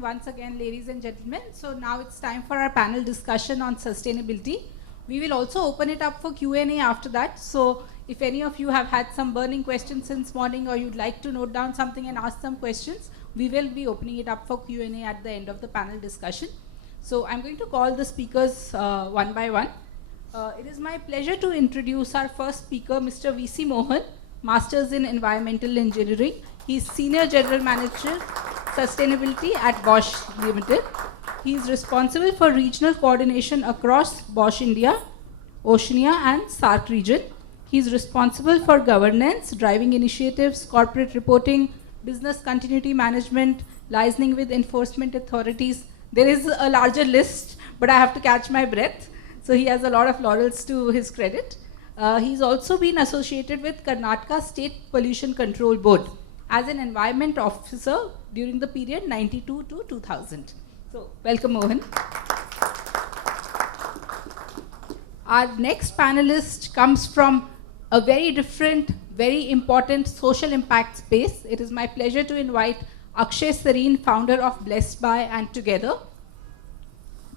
once again, ladies and gentlemen. So now it's time for our panel discussion on sustainability. We will also open it up for Q&A after that. So if any of you have had some burning questions since morning or you'd like to note down something and ask some questions, we will be opening it up for Q&A at the end of the panel discussion. So I'm going to call the speakers one by one. It is my pleasure to introduce our first speaker, Mr. V.C. Mohan, Masters in Environmental Engineering. He's Senior General Manager, Sustainability at Bosch Limited. He is responsible for regional coordination across Bosch India, Oceania and SAARC region. He is responsible for governance, driving initiatives, corporate reporting, business continuity management, liaising with enforcement authorities. There is a larger list, but I have to catch my breath. So he has a lot of laurels to his credit. He's also been associated with Karnataka State Pollution Control Board as an environment officer during the period 92 to 2000. So welcome, Mohan. Our next panelist comes from a very different, very important social impact space. It is my pleasure to invite Akshay Sareen, founder of Blessed By and Together.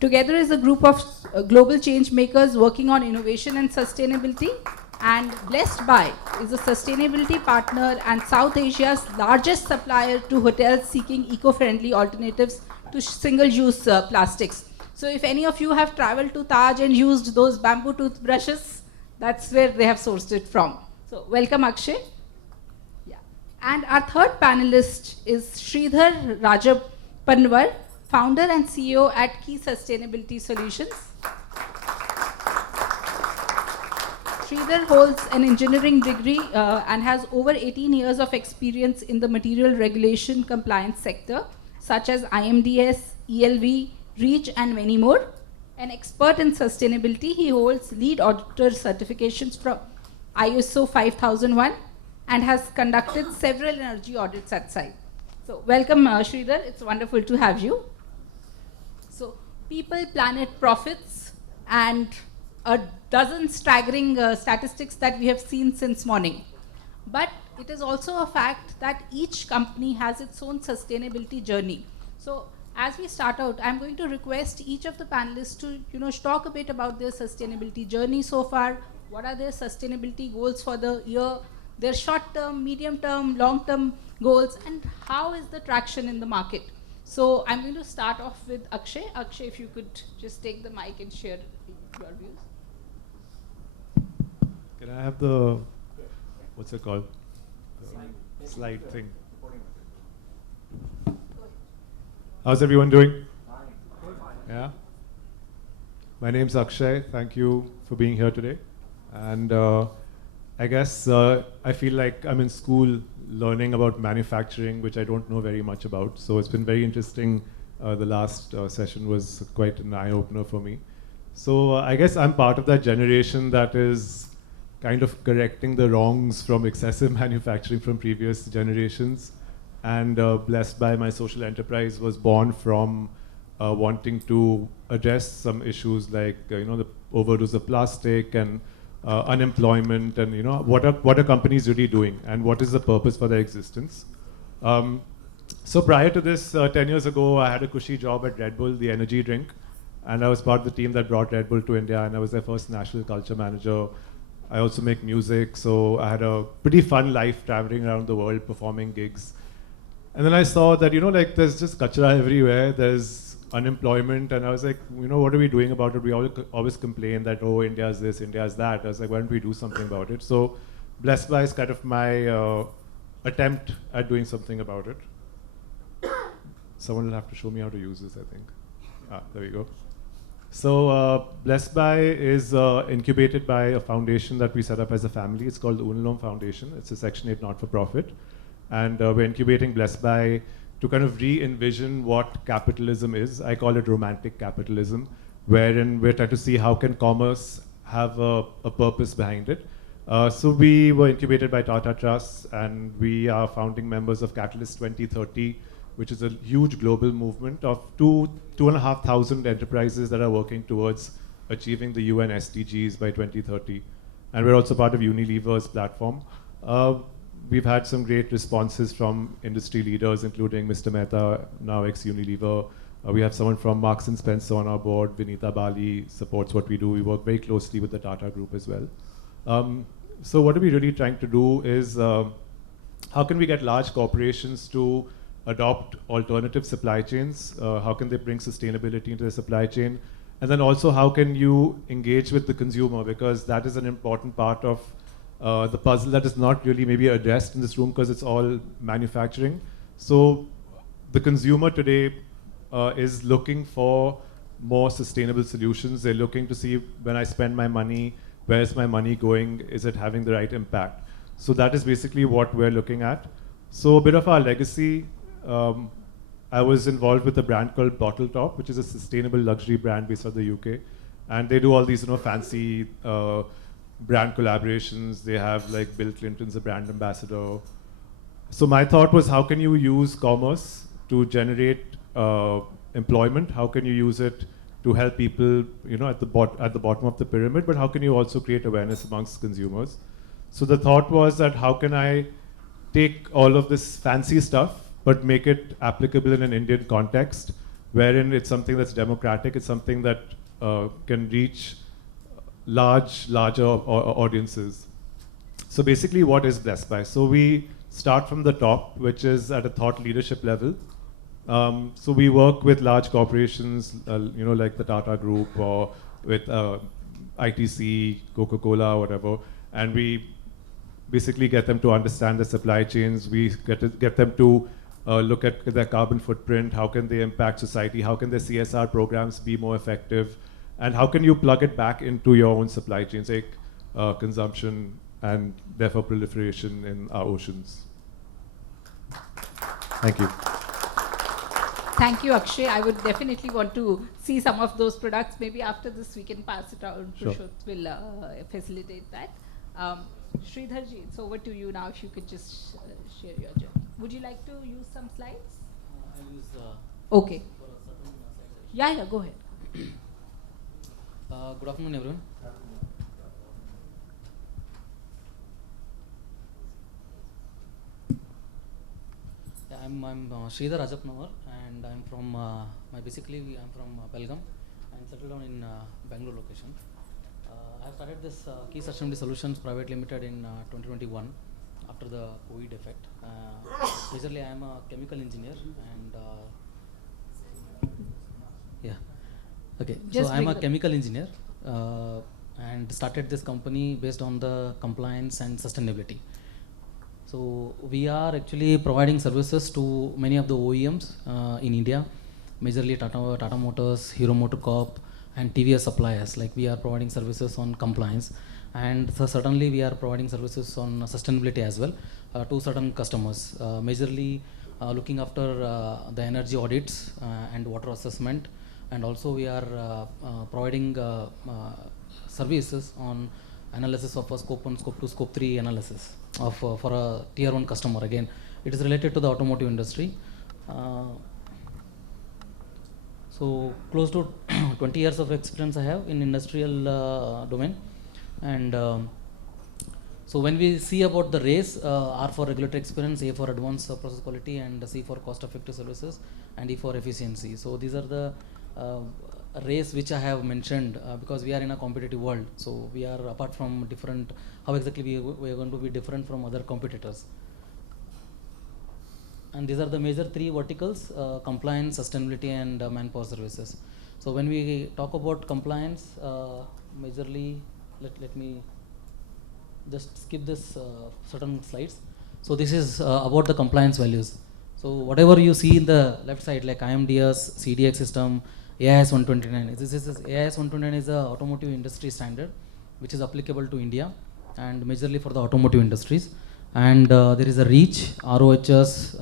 Together is a group of global change makers working on innovation and sustainability. And Blessed By is a sustainability partner and South Asia's largest supplier to hotels seeking eco-friendly alternatives to single-use plastics. So if any of you have traveled to Taj and used those bamboo toothbrushes, that's where they have sourced it from. So welcome, Akshay. Yeah. And our third panelist is Sridhar Rajapanwar, founder and CEO at Key Sustainability Solutions. Sridhar holds an engineering degree and has over 18 years of experience in the material regulation compliance sector, such as IMDS, ELV, REACH, and many more. An expert in sustainability, he holds lead auditor certifications from ISO 5001 and has conducted several energy audits at site. So welcome, Sridhar. It's wonderful to have you. So people, planet, profits, and a dozen staggering statistics that we have seen since morning. But it is also a fact that each company has its own sustainability journey. So as we start out, I'm going to request each of the panelists to talk a bit about their sustainability journey so far. What are their sustainability goals for the year, their short-term, medium-term, long-term goals, and how is the traction in the market? So I'm going to start off with Akshay. Akshay, if you could just take the mic and share your views. Can I have the, what's it called? The slide thing. How's everyone doing? Yeah? My name's Akshay. Thank you for being here today. And I guess I feel like I'm in school learning about manufacturing, which I don't know very much about. So it's been very interesting. The last session was quite an eye-opener for me. So I guess I'm part of that generation that is kind of correcting the wrongs from excessive manufacturing from previous generations. And Blessed By, my social enterprise, was born from wanting to address some issues like the overdose of plastic and unemployment, and what are companies really doing and what is the purpose for their existence. So prior to this, 10 years ago, I had a cushy job at Red Bull, the energy drink, and I was part of the team that brought Red Bull to India, and I was their first national culture manager. I also make music, so I had a pretty fun life traveling around the world, performing gigs. And then I saw that, there's just kachra everywhere, there's unemployment, and I was like, what are we doing about it? We always complain that, oh, India's this, India's that. I was like, why don't we do something about it? So Blessed By is kind of my attempt at doing something about it. Someone will have to show me how to use this, I think. There we go. So Blessed By is incubated by a foundation that we set up as a family. It's called the Unalom Foundation. It's a Section 8 not-for-profit. And we're incubating Blessed By to kind of re-envision what capitalism is. I call it romantic capitalism, wherein we're trying to see how can commerce have a purpose behind it. So we were incubated by Tata Trust, and we are founding members of Catalyst 2030, which is a huge global movement of 2,500 enterprises that are working towards achieving the UN SDGs by 2030. And we're also part of Unilever's platform. we've had some great responses from industry leaders, including Mr. Mehta, now ex-Unilever. We have someone from Marks and Spencer on our board. Vinita Bali supports what we do. We work very closely with the Tata Group as well. So what are we really trying to do is, how can we get large corporations to adopt alternative supply chains? How can they bring sustainability into the supply chain? And then also, how can you engage with the consumer? Because that is an important part of the puzzle that is not really maybe addressed in this room because it's all manufacturing. So the consumer today is looking for more sustainable solutions. They're looking to see, when I spend my money, where is my money going? Is it having the right impact? So that is basically what we're looking at. So a bit of our legacy, I was involved with a brand called Bottle Top, which is a sustainable luxury brand based out of the UK. And they do all these fancy brand collaborations. They have like Bill Clinton's a brand ambassador. So my thought was, how can you use commerce to generate employment? How can you use it to help people, at the bottom of the pyramid? But how can you also create awareness amongst consumers? So the thought was that how can I take all of this fancy stuff, but make it applicable in an Indian context, wherein it's something that's democratic, it's something that can reach larger audiences. So basically, what is Blessed By? So we start from the top, which is at a thought leadership level. So we work with large corporations, like the Tata Group, or with ITC, Coca-Cola, whatever, and we basically get them to understand the supply chains. We get them to look at their carbon footprint. How can they impact society? How can their CSR programs be more effective? And how can you plug it back into your own supply chains, like consumption and therefore proliferation in our oceans? Thank you. Thank you, Akshay. I would definitely want to see some of those products. Maybe after this, we can pass it on. Sure. Pushot will facilitate that. Sridharji, it's over to you now. If you could just share your journey. Would you like to use some slides? I'll use. Okay. For a certain slide. Yeah, go ahead. Good afternoon, everyone. Yeah, I'm Sridhar Rajapnawar, and I'm from basically I'm from Belgaum and settled down in Bangalore location. I have started this Key Sustainability Solutions Private Limited in 2021 after the COVID effect. Basically, I am a chemical engineer and yeah. Okay, Just so I'm a bring chemical engineer and started this company based on the compliance and sustainability. So we are actually providing services to many of the OEMs in India, majorly Tata Motors, Hero MotoCorp, and TVS suppliers. Like we are providing services on compliance, and so certainly we are providing services on sustainability as well to certain customers, majorly looking after the energy audits and water assessment. And also we are providing services on analysis of a scope 1, scope 2, scope 3 analysis of for a tier 1 customer. Again, it is related to the automotive industry. So close to 20 years of experience I have in industrial domain. And so when we see about the race, R for regulatory experience, A for advanced process quality, and C for cost effective services, and E for efficiency. So these are the race which I have mentioned because we are in a competitive world. So we are apart from different, how exactly we are going to be different from other competitors. And these are the major 3 verticals: compliance, sustainability, and manpower services. So when we talk about compliance, majorly, let me just skip this certain slides. So this is about the compliance values. So whatever you see in the left side, like IMDS, CDX system, AIS 129. This is AIS 129 is a automotive industry standard, which is applicable to India and majorly for the automotive industries. And there is a REACH, ROHS.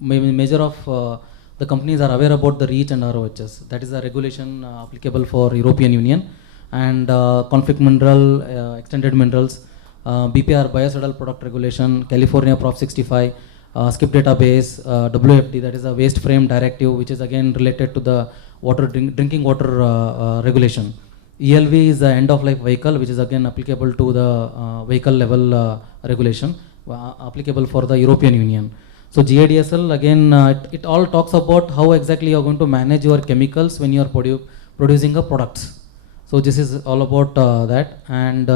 Major of the companies are aware about the REACH and ROHS. That is a regulation applicable for European Union. And conflict mineral, extended minerals, BPR, biocidal product regulation, California Prop 65, SCIP database, WFD, that is a waste frame directive, which is again related to the drinking water regulation. ELV is the end of life vehicle, which is again applicable to the vehicle level regulation. applicable for the European Union. So GIDSL again, it all talks about how exactly you are going to manage your chemicals when you are producing a product. So this is all about that. And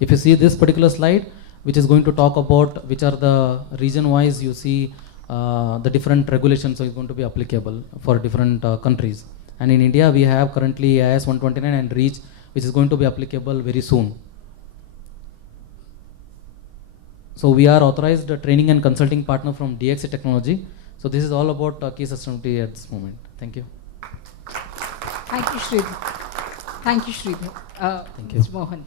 if you see this particular slide, which is going to talk about which are the region-wise, you see the different regulations are going to be applicable for different countries. And in India, we have currently IS 129 and REACH, which is going to be applicable very soon. So we are authorized training and consulting partner from DXC Technology. So this is all about key sustainability at this moment. Thank you. Thank you, Sridhar. Thank you, Sridhar. Thank you. Mr. Mohan.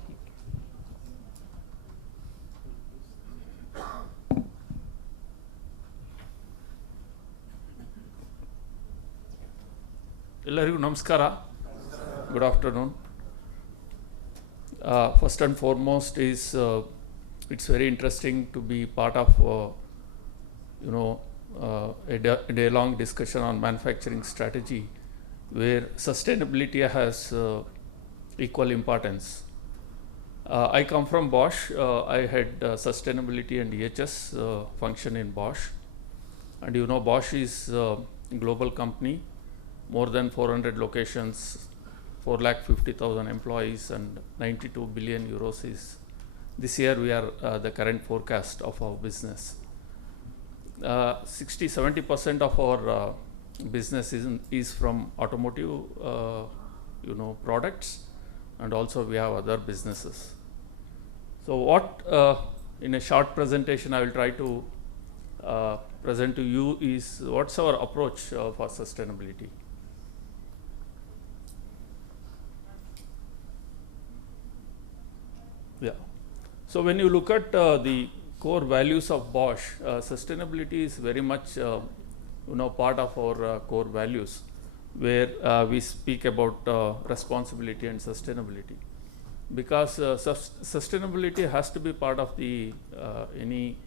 ಎಲ್ಲರಿಗೂ ನಮಸ್ಕಾರ. Good afternoon. First and foremost is it's very interesting to be part of a day-long discussion on manufacturing strategy where sustainability has equal importance. I come from Bosch. I had sustainability and EHS function in Bosch, and Bosch is a global company, more than 400 locations, 450,000 employees, and 92 billion euros is this year we are the current forecast of our business. 60-70% of our business is from automotive products, and also we have other businesses. So what in a short presentation I will try to present to you is what's our approach for sustainability. Yeah. So when you look at the core values of Bosch, sustainability is very much part of our core values, where we speak about responsibility and sustainability, because sustainability has to be part of the any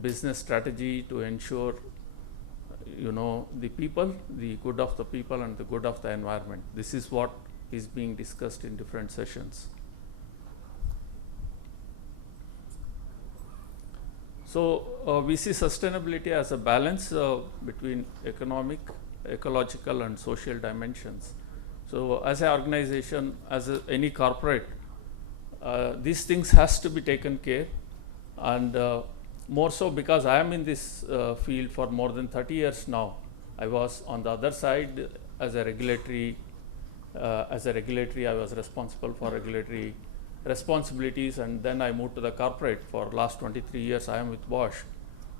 business strategy to ensure the people, the good of the people and the good of the environment. This is what is being discussed in different sessions. So we see sustainability as a balance between economic, ecological and social dimensions. So as an organization, as any corporate, these things has to be taken care, and more so because I am in this field for more than 30 years now. I was on the other side as a regulatory, I was responsible for regulatory responsibilities, and then I moved to the corporate. For last 23 years I am with Bosch,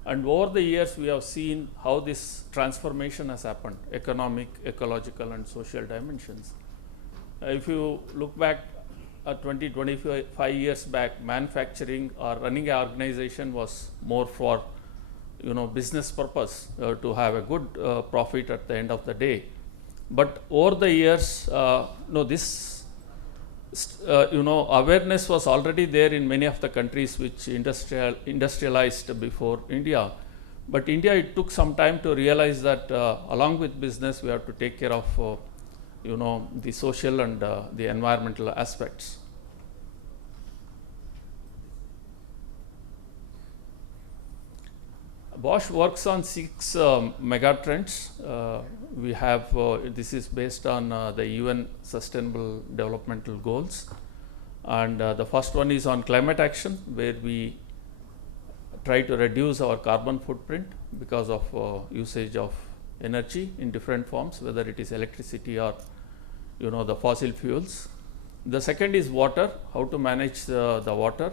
and over the years we have seen how this transformation has happened, economic, ecological and social dimensions. If you look back at 25 years back, manufacturing or running an organization was more for business purpose, to have a good profit at the end of the day. But over the years, this awareness was already there in many of the countries which industrialized before India. But India, it took some time to realize that along with business, we have to take care of the social and the environmental aspects. Bosch works on 6 mega trends. We have, this is based on the UN Sustainable Developmental Goals. And the first one is on climate action, where we try to reduce our carbon footprint because of usage of energy in different forms, whether it is electricity or the fossil fuels. The second is water, how to manage the water,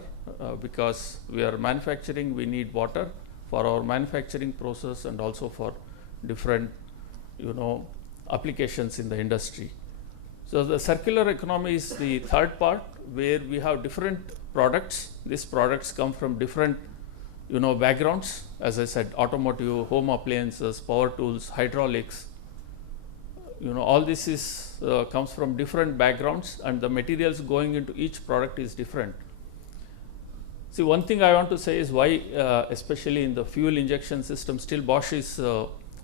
because we are manufacturing, we need water for our manufacturing process and also for different applications in the industry. So the circular economy is the third part, where we have different products. These products come from different backgrounds, as I said, automotive, home appliances, power tools, hydraulics. All this is comes from different backgrounds, and the materials going into each product is different. See, one thing I want to say is why, especially in the fuel injection system, still Bosch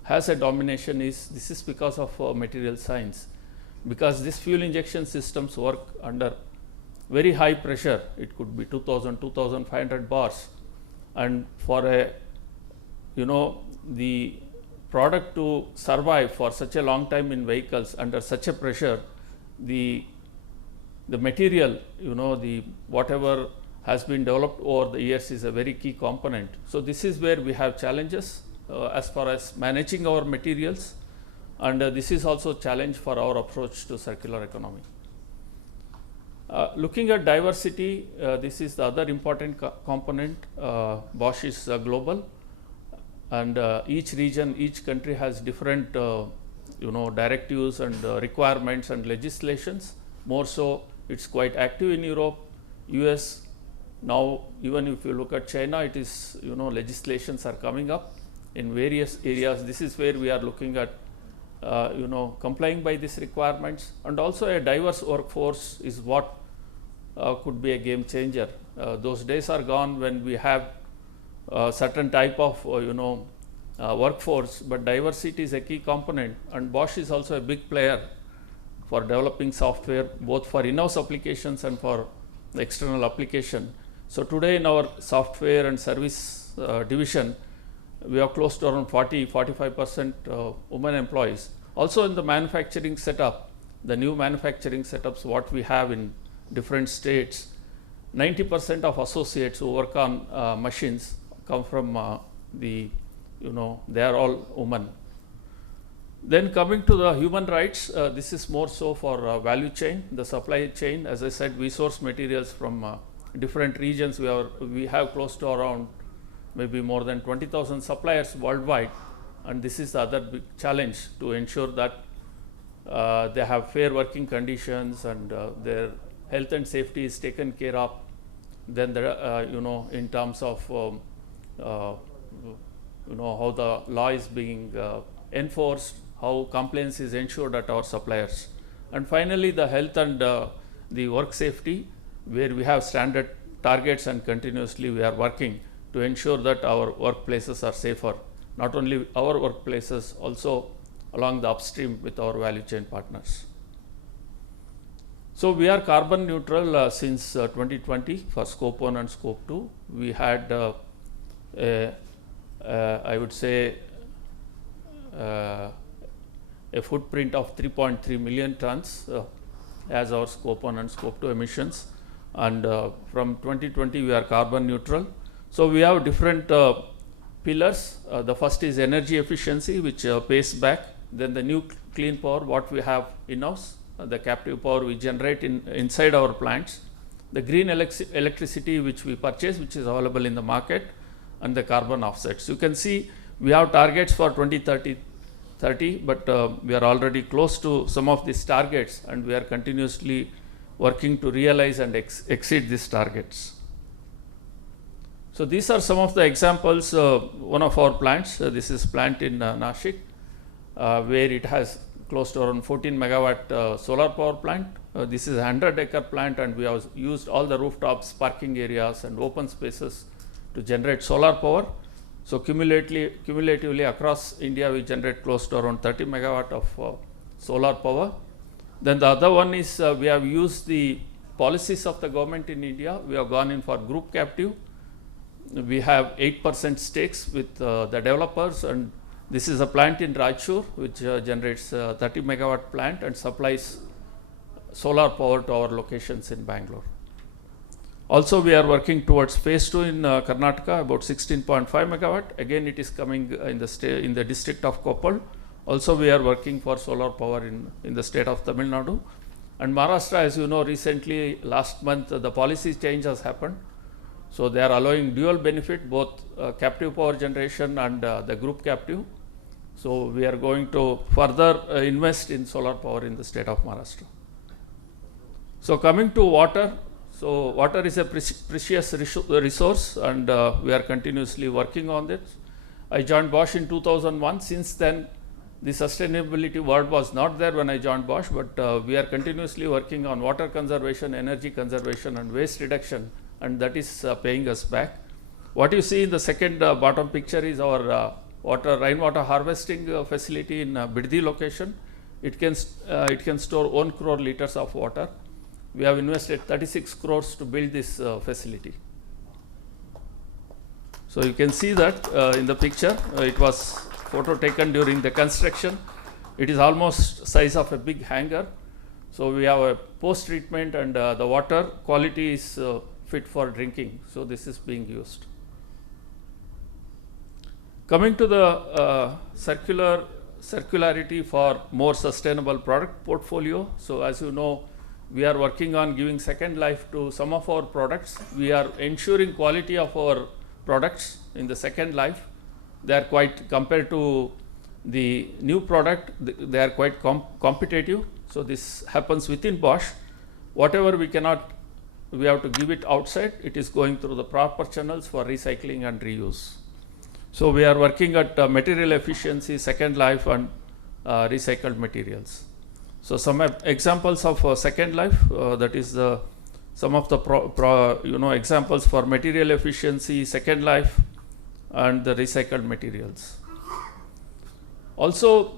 has a domination. This is because of material science, because these fuel injection systems work under very high pressure. It could be 2,000, 2,500 bars, and for a, the product to survive for such a long time in vehicles under such a pressure, the material, the whatever has been developed over the years is a very key component. So this is where we have challenges as far as managing our materials, and this is also a challenge for our approach to circular economy. Looking at diversity, this is the other important component. Bosch is global, and each region, each country has different directives and requirements and legislations. More so, it's quite active in Europe, US. Now, even if you look at China, it is, legislations are coming up in various areas. This is where we are looking at, complying by these requirements, and also a diverse workforce is what could be a game changer. Those days are gone when we have certain type of, workforce, but diversity is a key component, and Bosch is also a big player for developing software, both for in-house applications and for the external application. So today in our software and service division, we have close to around 45% women employees. Also in the manufacturing setup, the new manufacturing setups what we have in different states, 90% of associates who work on machines come from they are all women. Then coming to the human rights, this is more so for value chain, the supply chain. As I said, we source materials from different regions. We have close to around maybe more than 20,000 suppliers worldwide, and this is the other big challenge to ensure that they have fair working conditions and their health and safety is taken care of. Then there, in terms of how the law is being enforced, how compliance is ensured at our suppliers, and finally the health and the work safety, where we have standard targets and continuously we are working to ensure that our workplaces are safer. Not only our workplaces, also along the upstream with our value chain partners. So we are carbon neutral since 2020 for scope 1 and scope 2. We had I would say a footprint of 3.3 million tons as our scope 1 and scope 2 emissions, and from 2020 we are carbon neutral. So we have different pillars. The first is energy efficiency, which pays back. Then the new clean power, what we have in-house, the captive power we generate inside our plants, the green electricity which we purchase, which is available in the market, and the carbon offsets. You can see we have targets for 2030, but we are already close to some of these targets, and we are continuously working to realize and exceed these targets. So these are some of the examples. One of our plants, this is plant in Nashik, where it has close to around 14 megawatt solar power plant. This is a 100-acre plant, and we have used all the rooftops, parking areas, and open spaces to generate solar power. So cumulatively across India, we generate close to around 30 megawatt of solar power. Then the other one is we have used the policies of the government in India. We have gone in for group captive. We have 8% stakes with the developers, and this is a plant in Raichur which generates 30 megawatt plant and supplies solar power to our locations in Bangalore. Also, we are working towards phase 2 in Karnataka, about 16.5 megawatt. Again, it is coming in the district of Koppal. Also, we are working for solar power in the state of Tamil Nadu. And Maharashtra, as you know, recently last month the policy change has happened. So they are allowing dual benefit, both captive power generation and the group captive. So we are going to further invest in solar power in the state of Maharashtra. So coming to water, so water is a precious resource, and we are continuously working on it. I joined Bosch in 2001. Since then, the sustainability word was not there when I joined Bosch, but we are continuously working on water conservation, energy conservation, and waste reduction, and that is paying us back. What you see in the second bottom picture is our rainwater harvesting facility in Biddi location. It can store 1 crore liters of water. We have invested 36 crores to build this facility. So So you can see that in the picture. It was photo taken during the construction. It is almost size of a big hangar. So we have a post-treatment, and the water quality is fit for drinking. So this is being used. Coming to the circularity for more sustainable product portfolio. So as you know, we are working on giving second life to some of our products. We are ensuring quality of our products in the second life. They are quite, compared to the new product, they are quite competitive. So this happens within Bosch. Whatever we cannot, we have to give it outside. It is going through the proper channels for recycling and reuse. So we are working at material efficiency, second life, and recycled materials. So some examples of second life, that is some of the examples for material efficiency, second life, and the recycled materials. Also,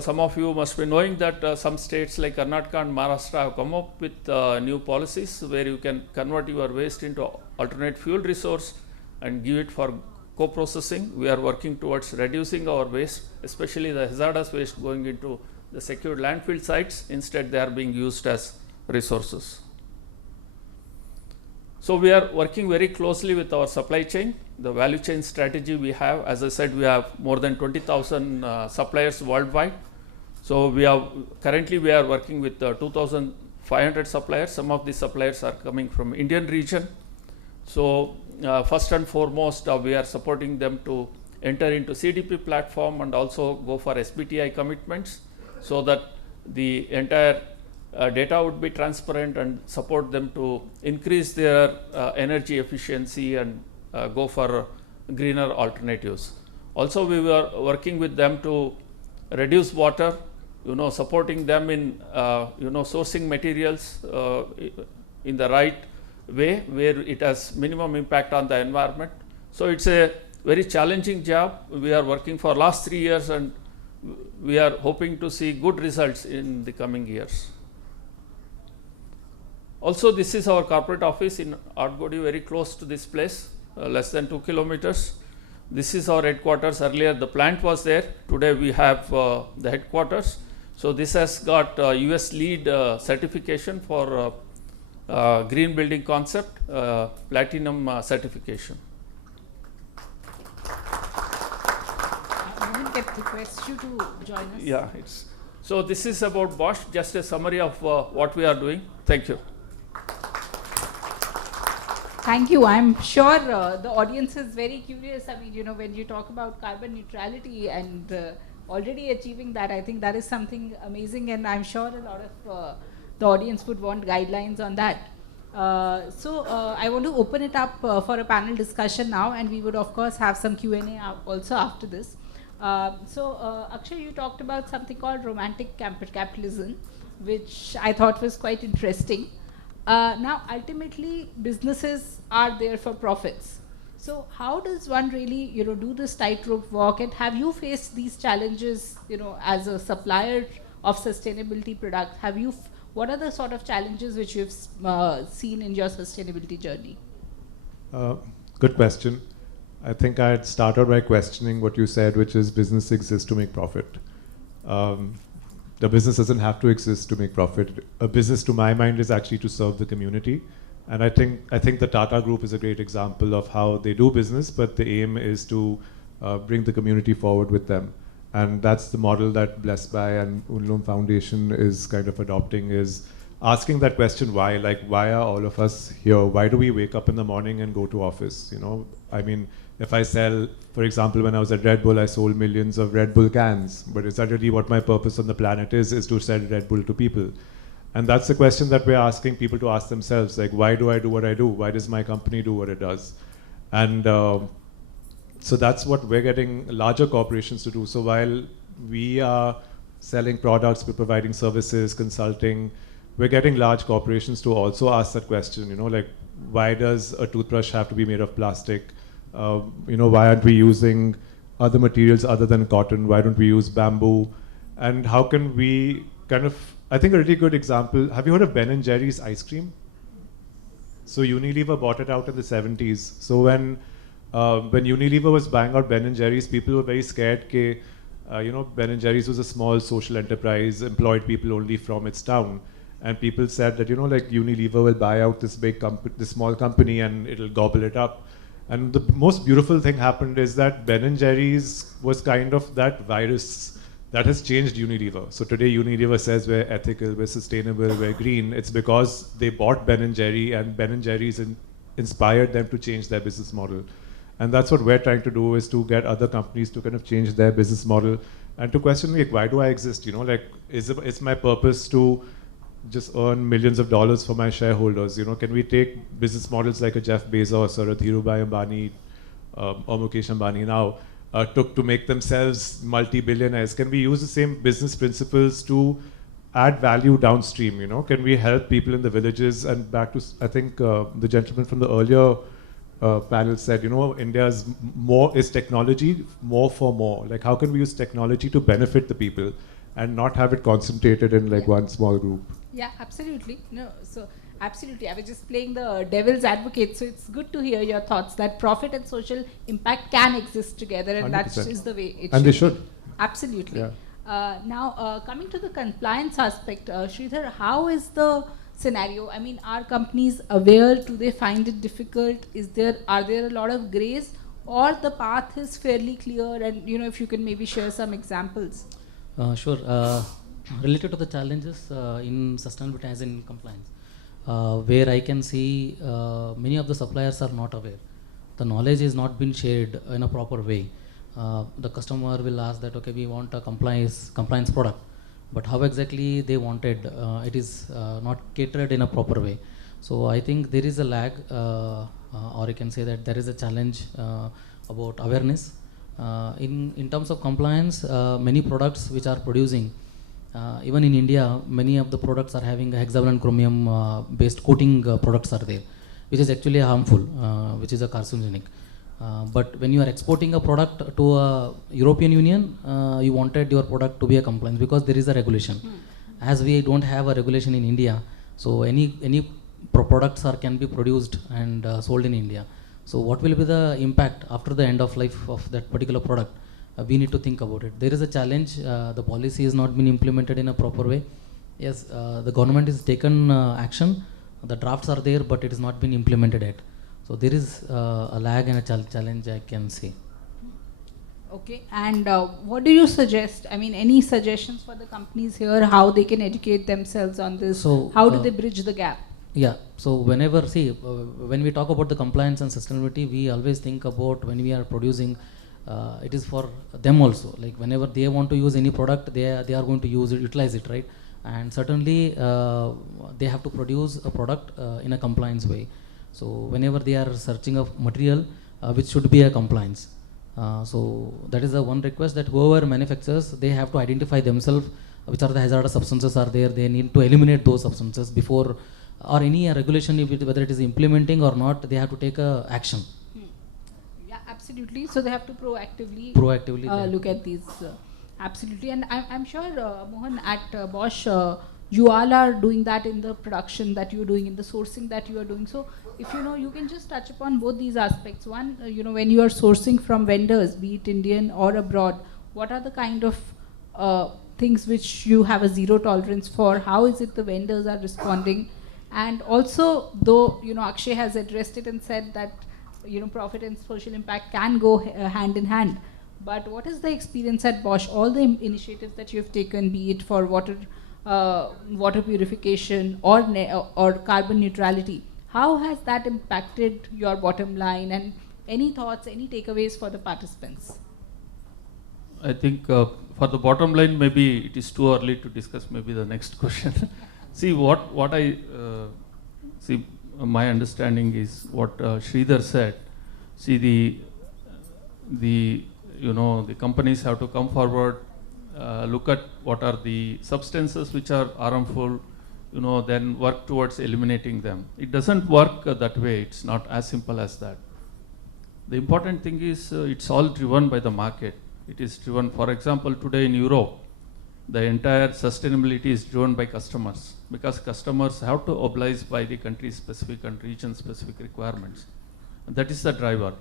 some of you must be knowing that some states like Karnataka and Maharashtra have come up with new policies where you can convert your waste into alternate fuel resource and give it for co-processing. We are working towards reducing our waste, especially the hazardous waste going into the secured landfill sites. Instead, they are being used as resources. So we are working very closely with our supply chain. The value chain strategy we have, as I said, we have more than 20,000 suppliers worldwide. So currently we are working with 2,500 suppliers. Some of these suppliers are coming from Indian region. So first and foremost, we are supporting them to enter into CDP platform and also go for SBTi commitments, so that the entire data would be transparent, and support them to increase their energy efficiency and go for greener alternatives. Also, we were working with them to reduce water, supporting them in sourcing materials in the right way where it has minimum impact on the environment. So it's a very challenging job. We are working for last 3 years, and we are hoping to see good results in the coming years. Also, this is our corporate office in Argodi, very close to this place, less than 2 kilometers. This is our headquarters. Earlier the plant was there. Today we have the headquarters. So this has got US LEED certification for green building concept, platinum certification. I will request you to join us. Yeah, so this is about Bosch, just a summary of what we are doing. Thank you. Thank you. I'm sure the audience is very curious. I mean, when you talk about carbon neutrality and already achieving that, I think that is something amazing, and I'm sure a lot of the audience would want guidelines on that. So I want to open it up for a panel discussion now, and we would of course have some Q&A also after this. Akshay, you talked about something called romantic capitalism, which I thought was quite interesting. Now, ultimately, businesses are there for profits. So how does one really, do this tightrope walk? And have you faced these challenges, as a supplier of sustainability products? What are the sort of challenges which you've seen in your sustainability journey? Good question. I think I'd start out by questioning what you said, which is business exists to make profit. The business doesn't have to exist to make profit. A business, to my mind, is actually to serve the community. And I think the Tata Group is a great example of how they do business, but the aim is to bring the community forward with them. And that's the model that Blessed By and Unlum Foundation is kind of adopting, is asking that question, why? Like, why are all of us here? Why do we wake up in the morning and go to office? I mean, if I sell, for example, when I was at Red Bull, I sold millions of Red Bull cans. But is that really what my purpose on the planet is to sell Red Bull to people? And that's the question that we're asking people to ask themselves, like, why do I do what I do? Why does my company do what it does? And so that's what we're getting larger corporations to do. So while we are selling products, we're providing services, consulting, we're getting large corporations to also ask that question, like, why does a toothbrush have to be made of plastic? Why aren't we using other materials other than cotton? Why don't we use bamboo? And how can we I think a really good example, have you heard of Ben & Jerry's ice cream? So Unilever bought it out in the 70s. So when when Unilever was buying out Ben and Jerry's, people were very scared that, Ben and Jerry's was a small social enterprise, employed people only from its town. And people said that, like Unilever will buy out this this small company and it'll gobble it up. And the most beautiful thing happened is that Ben and Jerry's was kind of that virus that has changed Unilever. So today Unilever says we're ethical, we're sustainable, we're green. It's because they bought Ben and Jerry, and Ben and Jerry's inspired them to change their business model. And that's what we're trying to do, is to get other companies to kind of change their business model and to question, like, why do I exist? Is my purpose to just earn millions of dollars for my shareholders? Can we take business models like a Jeff Bezos or a Dhirubhai Ambani or Mukesh Ambani now took to make themselves multi-billionaires? Can we use the same business principles to add value downstream? Can we help people in the villages? And back to, I think the gentleman from the earlier panel said, India's more is technology, more for more. Like, how can we use technology to benefit the people and not have it concentrated in like one small group? Yeah, absolutely. No, so absolutely. I was just playing the devil's advocate. So it's good to hear your thoughts that profit and social impact can exist together, and 100%. that is the way it And should. they should. Absolutely. Yeah. Now, coming to the compliance aspect, Sridhar, how is the scenario? I mean, are companies aware? Do they find it difficult? Are there a lot of grays, or the path is fairly clear? And if you can maybe share some examples. Sure. Related to the challenges in sustainability as in compliance, where I can see many of the suppliers are not aware. The knowledge is not been shared in a proper way. The customer will ask that, okay, we want a compliance product, but how exactly they wanted, it is not catered in a proper way. So I think there is a lag, or you can say that there is a challenge about awareness. In terms of compliance, many products which are producing, even in India, many of the products are having hexavalent chromium based coating products are there, which is actually harmful, which is a carcinogenic. But when you are exporting a product to a European Union, you wanted your product to be a compliance because there is a regulation. As we don't have a regulation in India, so any products can be produced and sold in India. So what will be the impact after the end of life of that particular product? We need to think about it. There is a challenge. The policy has not been implemented in a proper way. Yes, the government has taken action. The drafts are there, but it has not been implemented yet. So there is a lag and a challenge, I can say. Okay, and what do you suggest? I mean, any suggestions for the companies here, how they can educate themselves on this? So, how do they bridge the gap? Yeah, so whenever, when we talk about the compliance and sustainability, we always think about when we are producing, it is for them also. Like whenever they want to use any product, they are going to utilize it, right? And certainly they have to produce a product in a compliance way. So whenever they are searching of material, which should be a compliance. So that is the one request, that whoever manufactures, they have to identify themselves which are the hazardous substances are there. They need to eliminate those substances before, or any regulation, whether it is implementing or not, they have to take action. Yeah, absolutely. So they have to proactively look at these. Absolutely. And I'm sure, Mohan, at Bosch, you all are doing that in the production that you're doing, in the sourcing that you are doing. So if you can just touch upon both these aspects. One, when you are sourcing from vendors, be it Indian or abroad, what are the kind of things which you have a zero tolerance for? How is it the vendors are responding? And also, though Akshay has addressed it and said that profit and social impact can go hand in hand, but what is the experience at Bosch? All the initiatives that you have taken, be it for water purification or carbon neutrality, how has that impacted your bottom line? And any thoughts, any takeaways for the participants? I think for the bottom line, maybe it is too early to discuss. Maybe the next question. See, what I see, my understanding is what Sridhar said. See, the companies have to come forward, look at what are the substances which are harmful, then work towards eliminating them. It doesn't work that way. It's not as simple as that. The important thing is it's all driven by the market. It is driven, for example, today in Europe, the entire sustainability is driven by customers, because customers have to oblige by the country-specific and region-specific requirements. And that is the driver.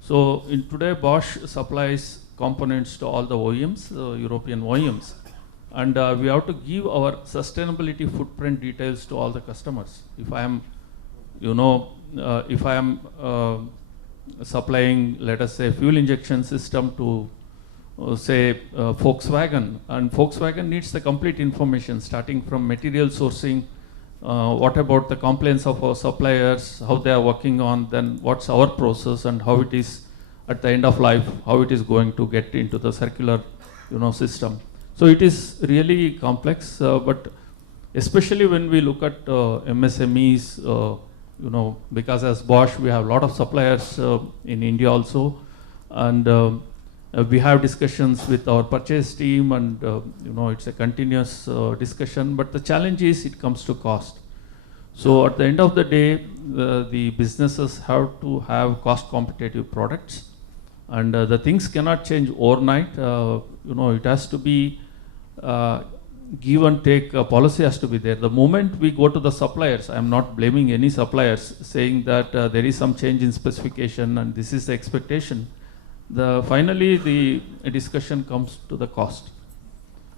So in today Bosch supplies components to all the OEMs, European OEMs, and we have to give our sustainability footprint details to all the customers. If I am, if I am supplying, let us say, fuel injection system to say Volkswagen, and Volkswagen needs the complete information starting from material sourcing, what about the complaints of our suppliers, how they are working on, then what's our process and how it is at the end of life, how it is going to get into the circular system. So it is really complex, but especially when we look at MSMEs, because as Bosch we have a lot of suppliers in India also, and we have discussions with our purchase team, and it's a continuous discussion, but the challenge is it comes to cost. So at the end of the day, the businesses have to have cost competitive products, and the things cannot change overnight. It has to be give and take, policy has to be there. The moment we go to the suppliers, I am not blaming any suppliers, saying that there is some change in specification and this is the expectation. Finally the discussion comes to the cost.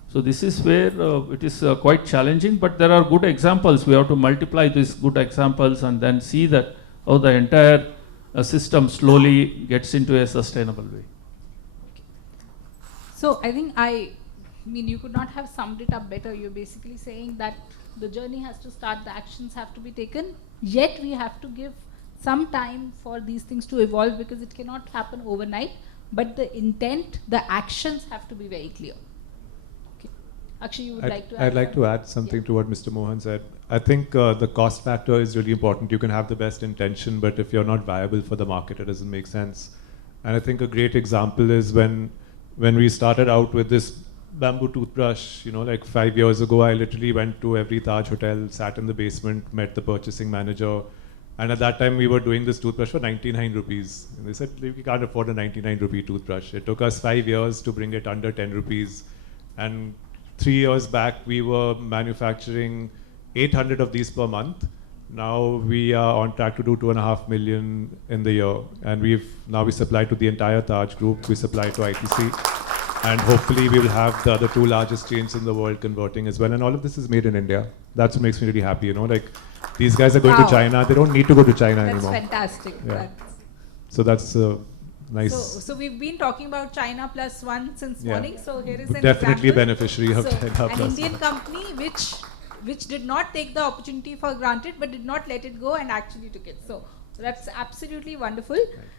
So this is where it is quite challenging, but there are good examples. We have to multiply these good examples and then see that how the entire system slowly gets into a sustainable way. So I think you could not have summed it up better. You're basically saying that the journey has to start, the actions have to be taken, yet we have to give some time for these things to evolve, because it cannot happen overnight, but the intent, the actions have to be very clear. Okay. Akshay, you would like to add? I'd like to add something to what Mr. Mohan said. I think the cost factor is really important. You can have the best intention, but if you're not viable for the market, it doesn't make sense. And I think a great example is when we started out with this bamboo toothbrush, like 5 years ago, I literally went to every Taj hotel, sat in the basement, met the purchasing manager, and at that time we were doing this toothbrush for 99 rupees. And they said, we can't afford a 99 rupee toothbrush. It took us 5 years to bring it under 10 rupees. And 3 years back, we were manufacturing 800 of these per month. Now we are on track to do 2.5 million in the year. And we supply to the entire Taj group. We supply to ITC. And hopefully we will have the other 2 largest chains in the world converting as well. And all of this is made in India. That's what makes me really happy, Like, these guys are going to China. They don't need to go to China anymore. That's fantastic. Yeah. So that's nice. So we've been talking about China Plus One since morning. So here is an definitely example. beneficiary of China Plus An One. Indian company which did not take the opportunity for granted, but did not let it go and actually took it. So that's absolutely wonderful.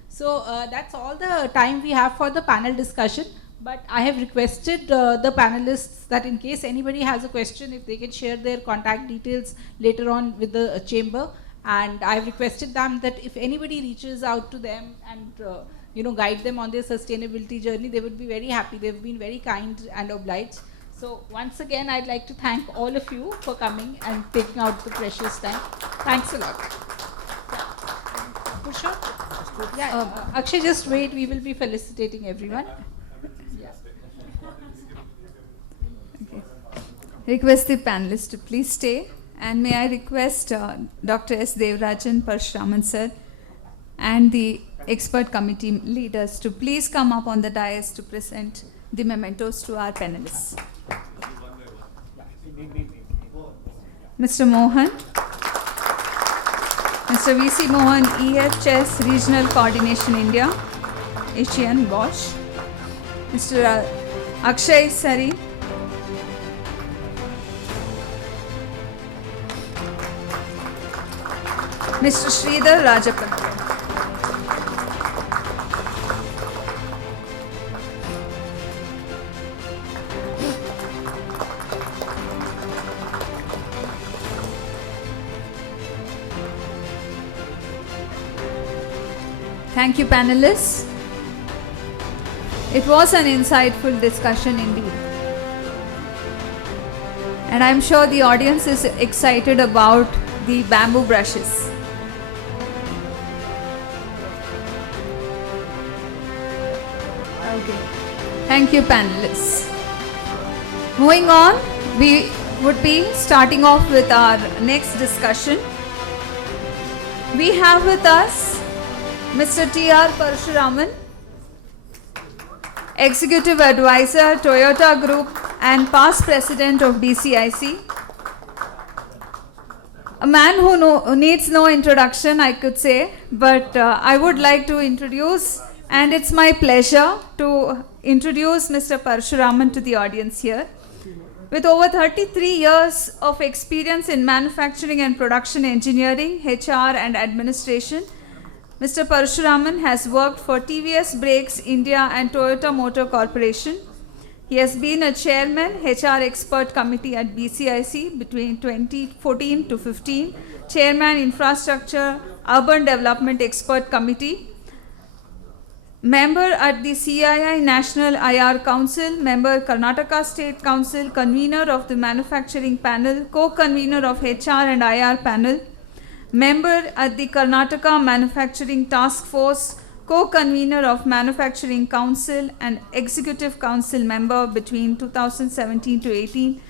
So that's all the time we have for the panel discussion. But I have requested the panelists that in case anybody has a question, if they can share their contact details later on with the chamber. And I have requested them that if anybody reaches out to them and guide them on their sustainability journey, they would be very happy. They've been very kind and obliged. So once again, I'd like to thank all of you for coming and taking out the precious time. Thanks a lot. Push up. Akshay, just wait. We will be felicitating everyone. Request the panelists to please stay, and may I request Dr. S. Devarajan Parshuraman sir and the expert committee leaders to please come up on the dais to present the mementos to our panelists. Mr. Mohan, Mr. V.C. Mohan, EHS Regional Coordination India, Asian Bosch, Mr. Akshay Sari, Mr. Sridhar Rajapalli. Thank you, panelists. It was an insightful discussion indeed. And I'm sure the audience is excited about the bamboo brushes. Okay. Thank you, panelists. Moving on, we would be starting off with our next discussion. We have with us Mr. T.R. Parshuraman, Executive Advisor, Toyota Group and past President of BCIC. A man who needs no introduction, I could say, but I would like to introduce, and it's my pleasure to introduce Mr. Parshuraman to the audience here. With over 33 years of experience in manufacturing and production engineering, HR and administration, Mr. Parshuraman has worked for TVS Brakes India and Toyota Motor Corporation. He has been a chairman, HR expert committee at BCIC between 2014 to 15, chairman infrastructure, urban development expert committee, member at the CII National IR Council, member Karnataka State Council, convener of the manufacturing panel, co-convener of HR and IR panel, member at the Karnataka Manufacturing Task Force, co-convener of Manufacturing Council and Executive Council member between 2017 to 18.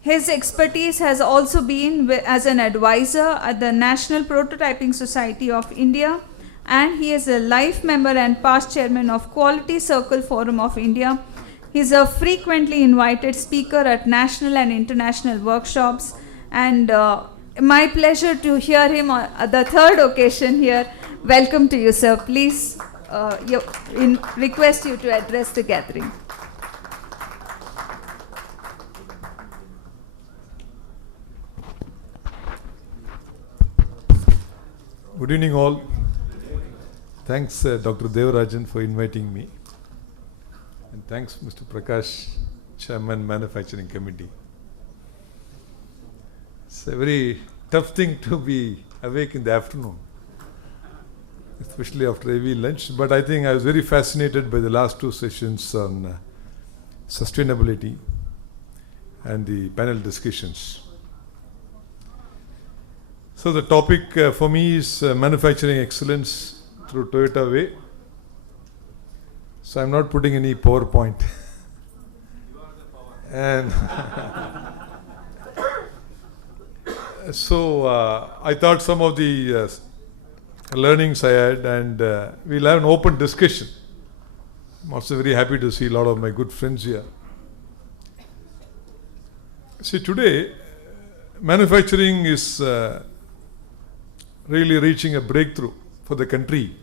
His expertise has also been as an advisor at the National Prototyping Society of India, and he is a life member and past chairman of Quality Circle Forum of India. He is a frequently invited speaker at national and international workshops, and my pleasure to hear him on the third occasion here. Welcome to you, sir. Please request you to address the gathering. Good evening all. Thanks Dr. Devarajan for inviting me, and thanks Mr. Prakash, Chairman Manufacturing Committee. It's a very tough thing to be awake in the afternoon, especially after a heavy lunch, but I think I was very fascinated by the last two sessions on sustainability and the panel discussions. So the topic for me is manufacturing excellence through Toyota Way. So I'm not putting any PowerPoint. And so I thought some of the learnings I had, and we'll have an open discussion. I'm also very happy to see a lot of my good friends here. See, today manufacturing is really reaching a breakthrough for the country.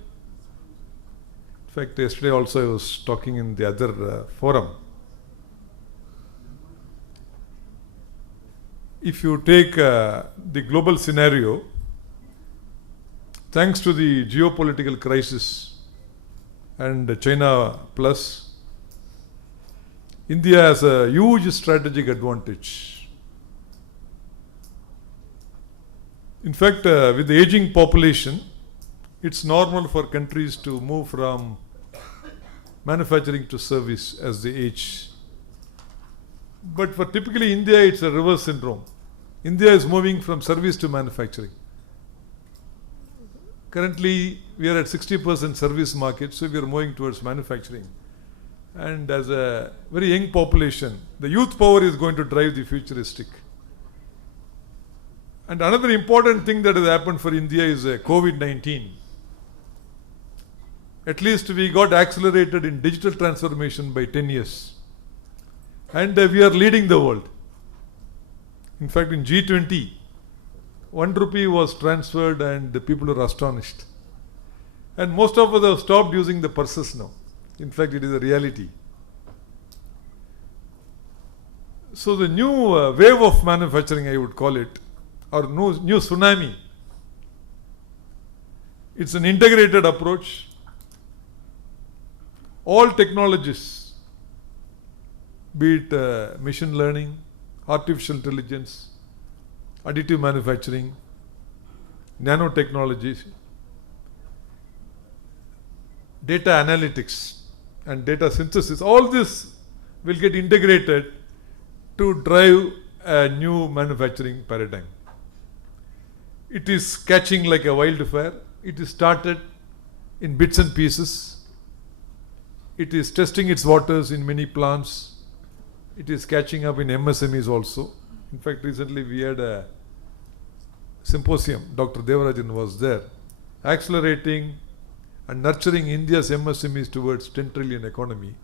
In fact, yesterday also I was talking in the other forum. If you take the global scenario, thanks to the geopolitical crisis and China plus, India has a huge strategic advantage. In fact, with the aging population, it's normal for countries to move from manufacturing to service as they age. But for typically India, it's a reverse syndrome. India is moving from service to manufacturing. Currently, we are at 60% service market, so we are moving towards manufacturing. And as a very young population, the youth power is going to drive the futuristic. And another important thing that has happened for India is COVID-19. At least we got accelerated in digital transformation by 10 years. And we are leading the world. In fact, in G20, 1 rupee was transferred and the people are astonished. And most of us have stopped using the purses now. In fact, it is a reality. So the new wave of manufacturing, I would call it, or new tsunami. It's an integrated approach. All technologies, be it machine learning, artificial intelligence, additive manufacturing, nanotechnologies, data analytics and data synthesis, all this will get integrated to drive a new manufacturing paradigm. It is catching like a wildfire. It is started in bits and pieces. It is testing its waters in many plants. It is catching up in MSMEs also. In fact, recently we had a symposium. Dr. Devarajan was there, accelerating and nurturing India's MSMEs towards 10 trillion economy,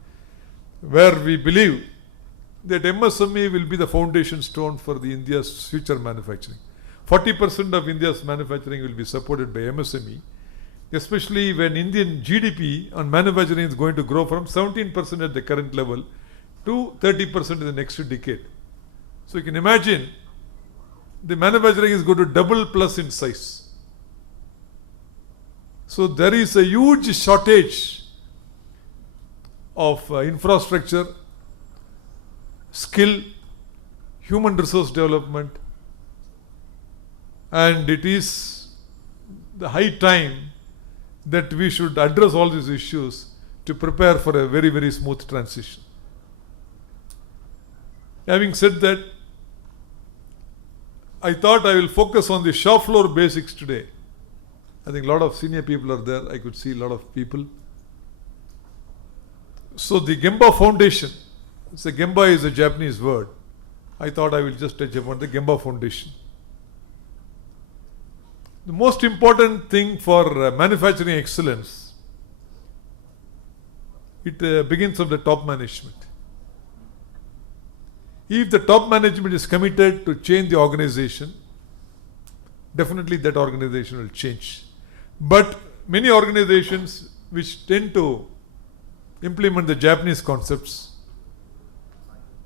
where we believe that MSME will be the foundation stone for the India's future manufacturing. 40% of India's manufacturing will be supported by MSME, especially when Indian GDP on manufacturing is going to grow from 17% at the current level to 30% in the next decade. So you can imagine the manufacturing is going to double plus in size. So there is a huge shortage of infrastructure, skill, human resource development, and it is the high time that we should address all these issues to prepare for a very, very smooth transition. Having said that, I thought I will focus on the shop floor basics today. I think a lot of senior people are there. I could see a lot of people. So the Gemba Foundation, Gemba is a Japanese word. I thought I will just touch upon the Gemba Foundation. The most important thing for manufacturing excellence, it begins from the top management. If the top management is committed to change the organization, definitely that organization will change. But many organizations which tend to implement the Japanese concepts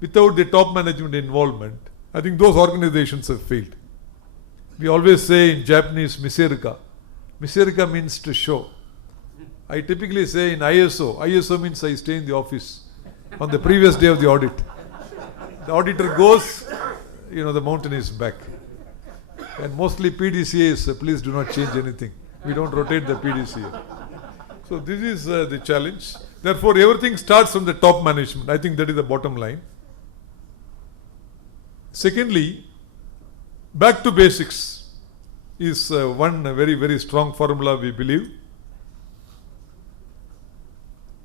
without the top management involvement, I think those organizations have failed. We always say in Japanese, miserika. Miserika means to show. I typically say in ISO, ISO means I stay in the office on the previous day of the audit. The auditor goes, the mountain is back. And mostly PDCA is, please do not change anything. We don't rotate the PDCA. So this is the challenge. Therefore, everything starts from the top management. I think that is the bottom line. Secondly, back to basics is one very, very strong formula we believe.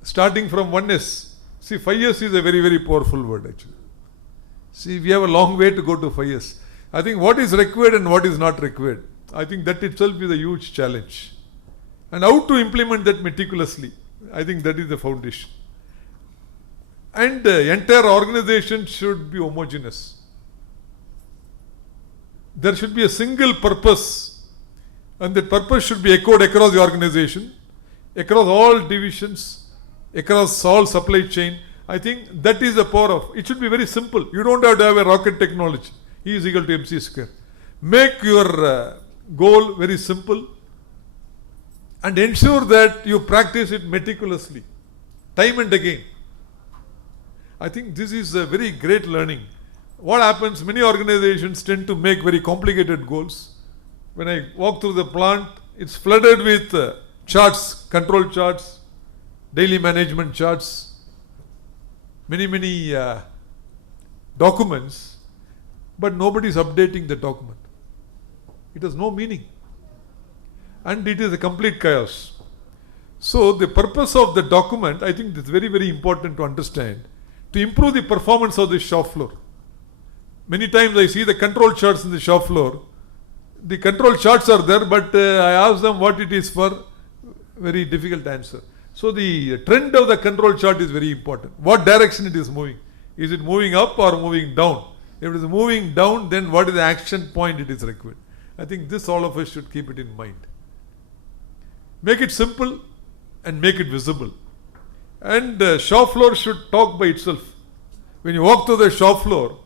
Starting from 1S. See, 5S is a very, very powerful word actually. See, we have a long way to go to 5S. I think what is required and what is not required, I think that itself is a huge challenge. And how to implement that meticulously, I think that is the foundation. And the entire organization should be homogeneous. There should be a single purpose, and that purpose should be echoed across the organization, across all divisions, across all supply chain. I think that is the power of it. Should be very simple. You don't have to have a rocket technology. E is equal to mc square. Make your goal very simple and ensure that you practice it meticulously, time and again. I think this is a very great learning. What happens, many organizations tend to make very complicated goals. When I walk through the plant, it's flooded with charts, control charts, daily management charts, many documents, but nobody is updating the document. It has no meaning. And it is a complete chaos. So the purpose of the document, I think it's very, very important to understand, to improve the performance of the shop floor. Many times I see the control charts in the shop floor. The control charts are there, but I ask them what it is for, very difficult answer. So the trend of the control chart is very important. What direction it is moving? Is it moving up or moving down? If it is moving down, then what is the action point it is required? I think this all of us should keep it in mind. Make it simple and make it visible. And the shop floor should talk by itself. When you walk through the shop floor,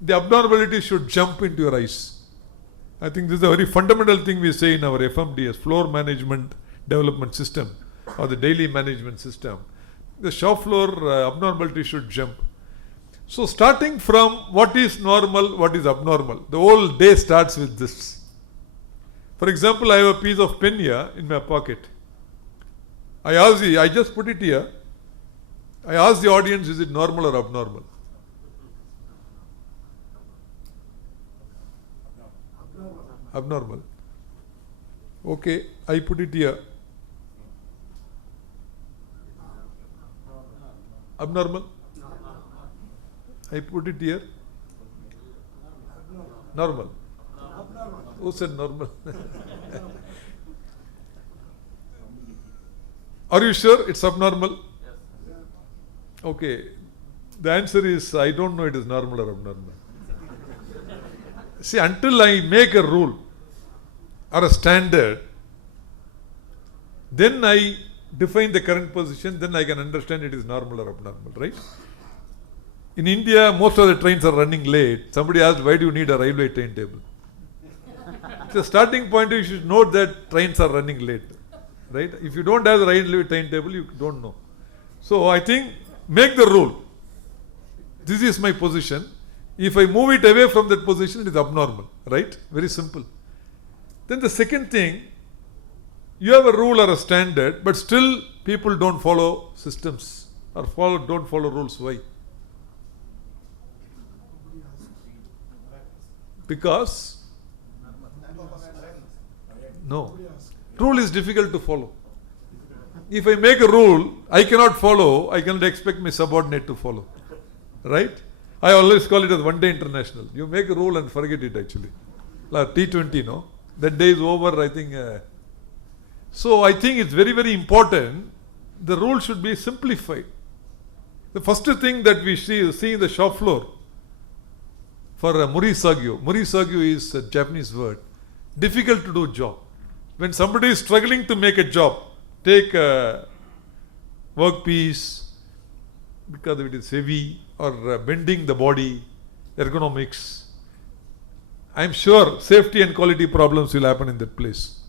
the abnormality should jump into your eyes. I think this is a very fundamental thing we say in our FMDS, floor management development system, or the daily management system. The shop floor abnormality should jump. So starting from what is normal, what is abnormal, the whole day starts with this. For example, I have a piece of pen here in my pocket. I just put it here. I ask the audience, is it normal or abnormal? Abnormal. Okay, I put it here. Abnormal? I put it here. Normal. Who said normal? Are you sure it's abnormal? Okay. The answer is, I don't know it is normal or abnormal. See, until I make a rule or a standard, then I define the current position, then I can understand it is normal or abnormal, right? In India, most of the trains are running late. Somebody asked, why do you need a railway timetable? The starting point, you should note that trains are running late, right? If you don't have the railway timetable, you don't know. So I think, make the rule. This is my position. If I move it away from that position, it is abnormal, right? Very simple. Then the second thing, you have a rule or a standard, but still people don't follow systems or don't follow rules. Why? Because no, rule is difficult to follow. If I make a rule, I cannot follow, I cannot expect my subordinate to follow, right? I always call it as one day international. You make a rule and forget it actually. Like T20, no? That day is over, I think. So I think it's very, very important. The rule should be simplified. The first thing that we see in the shop floor for Murisagyo. Murisagyo is a Japanese word. Difficult to do job. When somebody is struggling to make a job, take a workpiece because it is heavy or bending the body, ergonomics. I am sure safety and quality problems will happen in that place,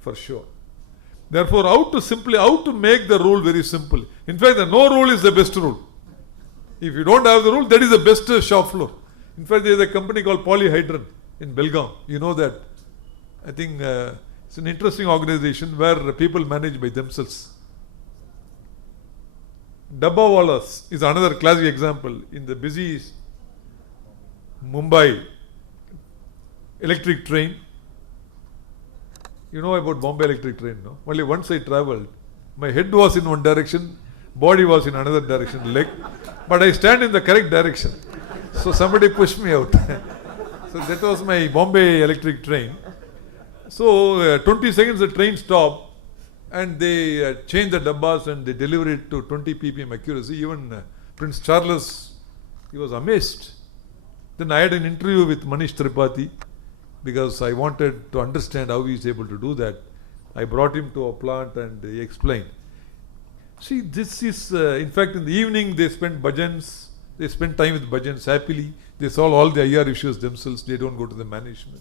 for sure. Therefore, how to make the rule very simple. In fact, the no rule is the best rule. If you don't have the rule, that is the best shop floor. In fact, there is a company called Polyhydron in Belgaum. You know that. I think it's an interesting organization where people manage by themselves. Dabbawalas is another classic example. In the busy Mumbai electric train, you know about Bombay electric train, no? Only once I travelled, my head was in one direction, body was in another direction, leg, but I stand in the correct direction. So somebody pushed me out. So that was my Bombay electric train. So 20 seconds the train stopped and they changed the dabbas and they delivered it to 20 ppm accuracy. Even Prince Charles, he was amazed. Then I had an interview with Manish Tripathi because I wanted to understand how he is able to do that. I brought him to a plant and he explained. See, this is, in fact, in the evening they spend bhajans, they spend time with bhajans happily. They solve all the IR issues themselves. They don't go to the management.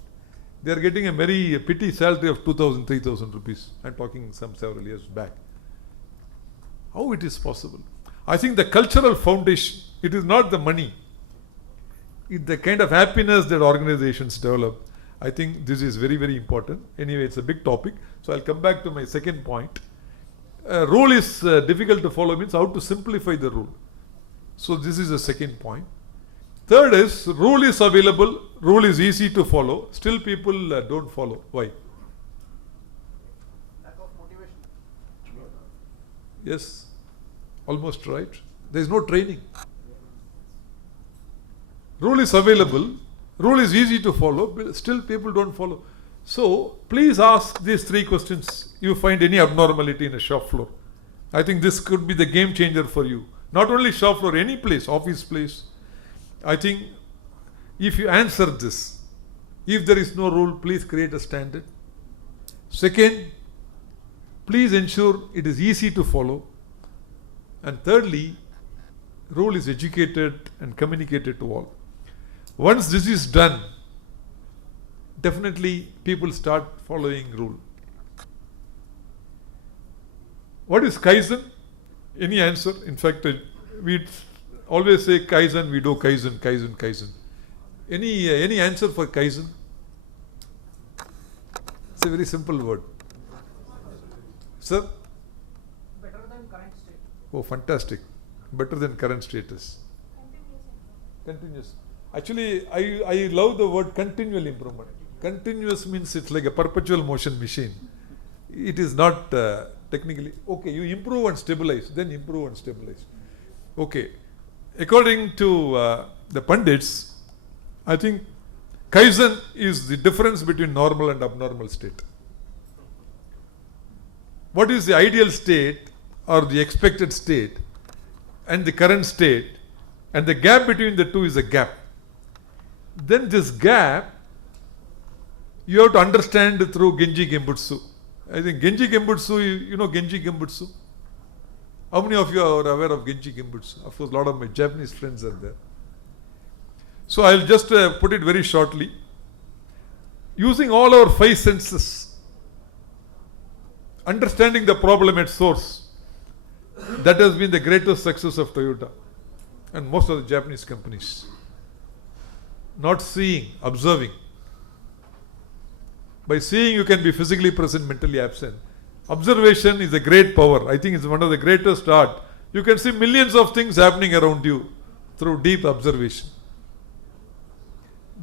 They are getting a very petty salary of 2,000, 3,000 rupees. I'm talking some several years back. How it is possible? I think the cultural foundation, it is not the money. It's the kind of happiness that organizations develop. I think this is very, very important. Anyway, it's a big topic. So I'll come back to my second point. Rule is difficult to follow, means how to simplify the rule. So this is the second point. Third is, rule is available, rule is easy to follow, still people don't follow. Why? Lack of motivation. Yes, almost right. There is no training. Rule is available, rule is easy to follow, but still people don't follow. So, please ask these three questions. You find any abnormality in a shop floor. I think this could be the game changer for you. Not only shop floor, any place, office place. I think if you answer this, if there is no rule, please create a standard. Second, please ensure it is easy to follow. And thirdly, rule is educated and communicated to all. Once this is done, definitely people start following rule. What is Kaizen? Any answer? In fact, we always say Kaizen, we do Kaizen, Kaizen, Kaizen. Any answer for Kaizen? It's a very simple word. Sir? Better than current state. Oh, fantastic. Better than current status. Continuous. Actually, I love the word continual improvement. Continuous means it's like a perpetual motion machine. It is not technically. Okay, you improve and stabilize, then improve and stabilize. Okay. According to the Pandits, I think Kaizen is the difference between normal and abnormal state. what is the ideal state or the expected state and the current state, and the gap between the two is a gap. Then this gap you have to understand through Genji Genbutsu. I think Genji Genbutsu, you know Genji Genbutsu? How many of you are aware of Genji Genbutsu? Of course, a lot of my Japanese friends are there. So I'll just put it very shortly. Using all our 5 senses, understanding the problem at source, that has been the greatest success of Toyota and most of the Japanese companies. Not seeing, observing. By seeing, you can be physically present, mentally absent. Observation is a great power. I think it's one of the greatest art. You can see millions of things happening around you through deep observation.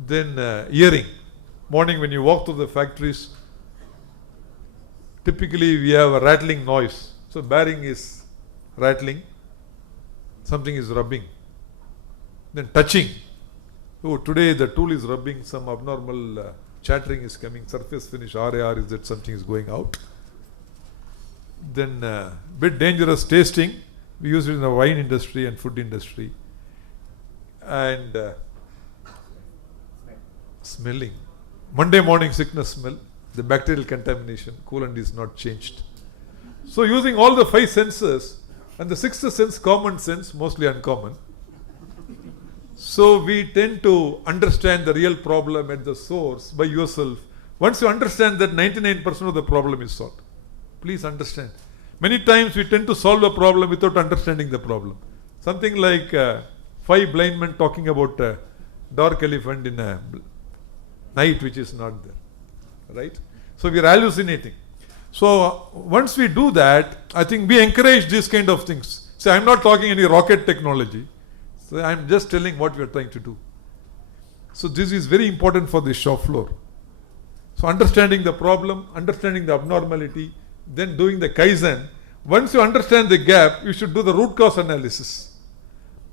Then hearing. Morning when you walk through the factories, typically we have a rattling noise. So bearing is rattling, something is rubbing. Then touching. Oh, today the tool is rubbing, some abnormal chattering is coming, surface finish, RAR is that something is going out. Then bit dangerous tasting, we use it in the wine industry and food industry. And smelling. Monday morning sickness smell, the bacterial contamination, coolant is not changed. So using all the 5 senses, and the 6th sense, common sense, mostly uncommon. So we tend to understand the real problem at the source by yourself. Once you understand that, 99% of the problem is solved. Please understand. Many times we tend to solve a problem without understanding the problem. Something like 5 blind men talking about a dark elephant in a night which is not there. Right? So we are hallucinating. So once we do that, I think we encourage these kind of things. So I am not talking any rocket technology. So I am just telling what we are trying to do. So this is very important for the shop floor. So understanding the problem, understanding the abnormality, then doing the Kaizen. Once you understand the gap, you should do the root cause analysis.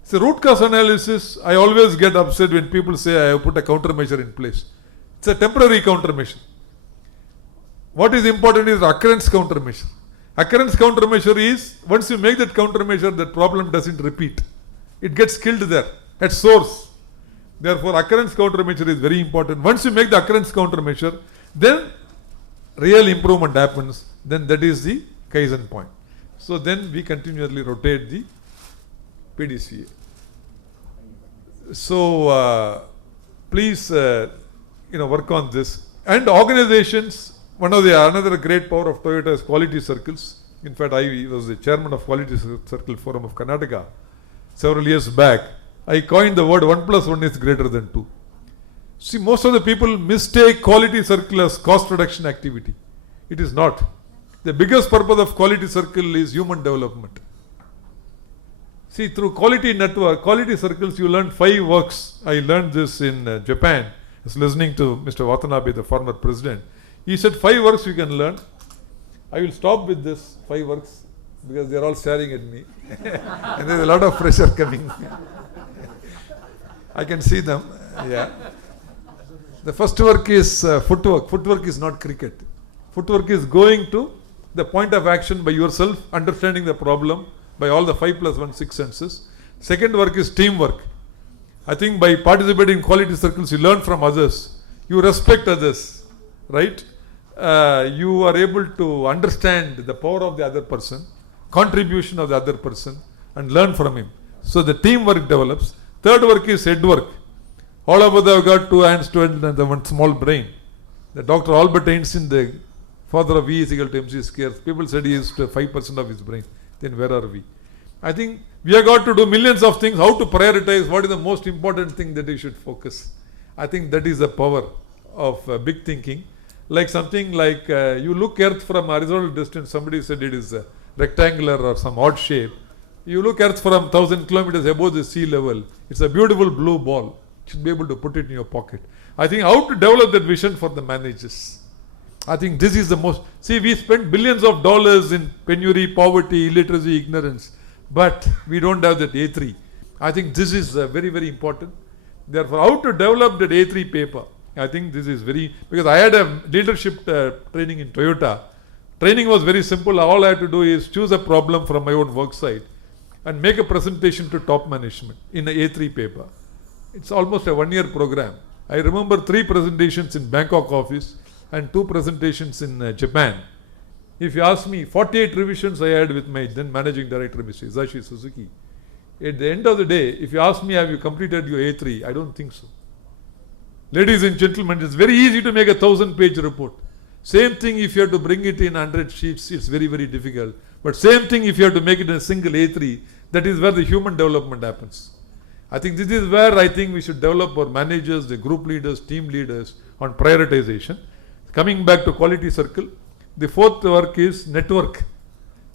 So root cause analysis, I always get upset when people say I have put a countermeasure in place. It's a temporary countermeasure. What is important is occurrence countermeasure. Occurrence countermeasure is, once you make that countermeasure, that problem doesn't repeat. It gets killed there, at source. Therefore, occurrence countermeasure is very important. Once you make the occurrence countermeasure, then real improvement happens. Then that is the Kaizen point. So then we continually rotate the PDCA. So please, work on this. And organizations, another great power of Toyota is quality circles. In fact, I was the chairman of Quality Circle Forum of Karnataka several years back. I coined the word 1 + 1 is greater than 2. See, most of the people mistake quality circle as cost reduction activity. It is not. The biggest purpose of quality circle is human development. See, through quality network, quality circles, you learn 5 works. I learned this in Japan. I was listening to Mr. Watanabe, the former president. He said 5 works you can learn. I will stop with this 5 works because they are all staring at me. And there is a lot of pressure coming. I can see them. Yeah. The first work is footwork. Footwork is not cricket. Footwork is going to the point of action by yourself, understanding the problem by all the 5 + 1 6 senses. Second work is teamwork. I think by participating in quality circles, you learn from others. You respect others, right? You are able to understand the power of the other person, contribution of the other person, and learn from him. So the teamwork develops. Third work is head work. All of us have got 2 hands, 2 heads, and 1 small brain. The Dr. Albert Einstein, the father of E is equal to MC square, people said he used 5% of his brain. Then where are we? I think we have got to do millions of things. How to prioritize? What is the most important thing that we should focus? I think that is the power of big thinking. Like something like you look Earth from horizontal distance. Somebody said it is rectangular or some odd shape. You look Earth from 1,000 kilometers above the sea level. It's a beautiful blue ball. You should be able to put it in your pocket. I think how to develop that vision for the managers. I think this is the most. See, we spend billions of dollars in penury, poverty, illiteracy, ignorance, but we don't have that A3. I think this is very, very important. Therefore, how to develop that A3 paper. I think this is very, because I had a leadership training in Toyota. Training was very simple. All I had to do is choose a problem from my own work site and make a presentation to top management in an A3 paper. It's almost a 1-year program. I remember 3 presentations in Bangkok office and 2 presentations in Japan. If you ask me, 48 revisions I had with my then managing director, Mr. Hisashi Suzuki. At the end of the day, if you ask me, have you completed your A3? I don't think so. Ladies and gentlemen, it's very easy to make a 1000-page report. Same thing if you have to bring it in 100 sheets, it's very, very difficult. But same thing if you have to make it in a single A3, that is where the human development happens. I think this is where I think we should develop our managers, the group leaders, team leaders on prioritization. Coming back to quality circle, the 4th work is network.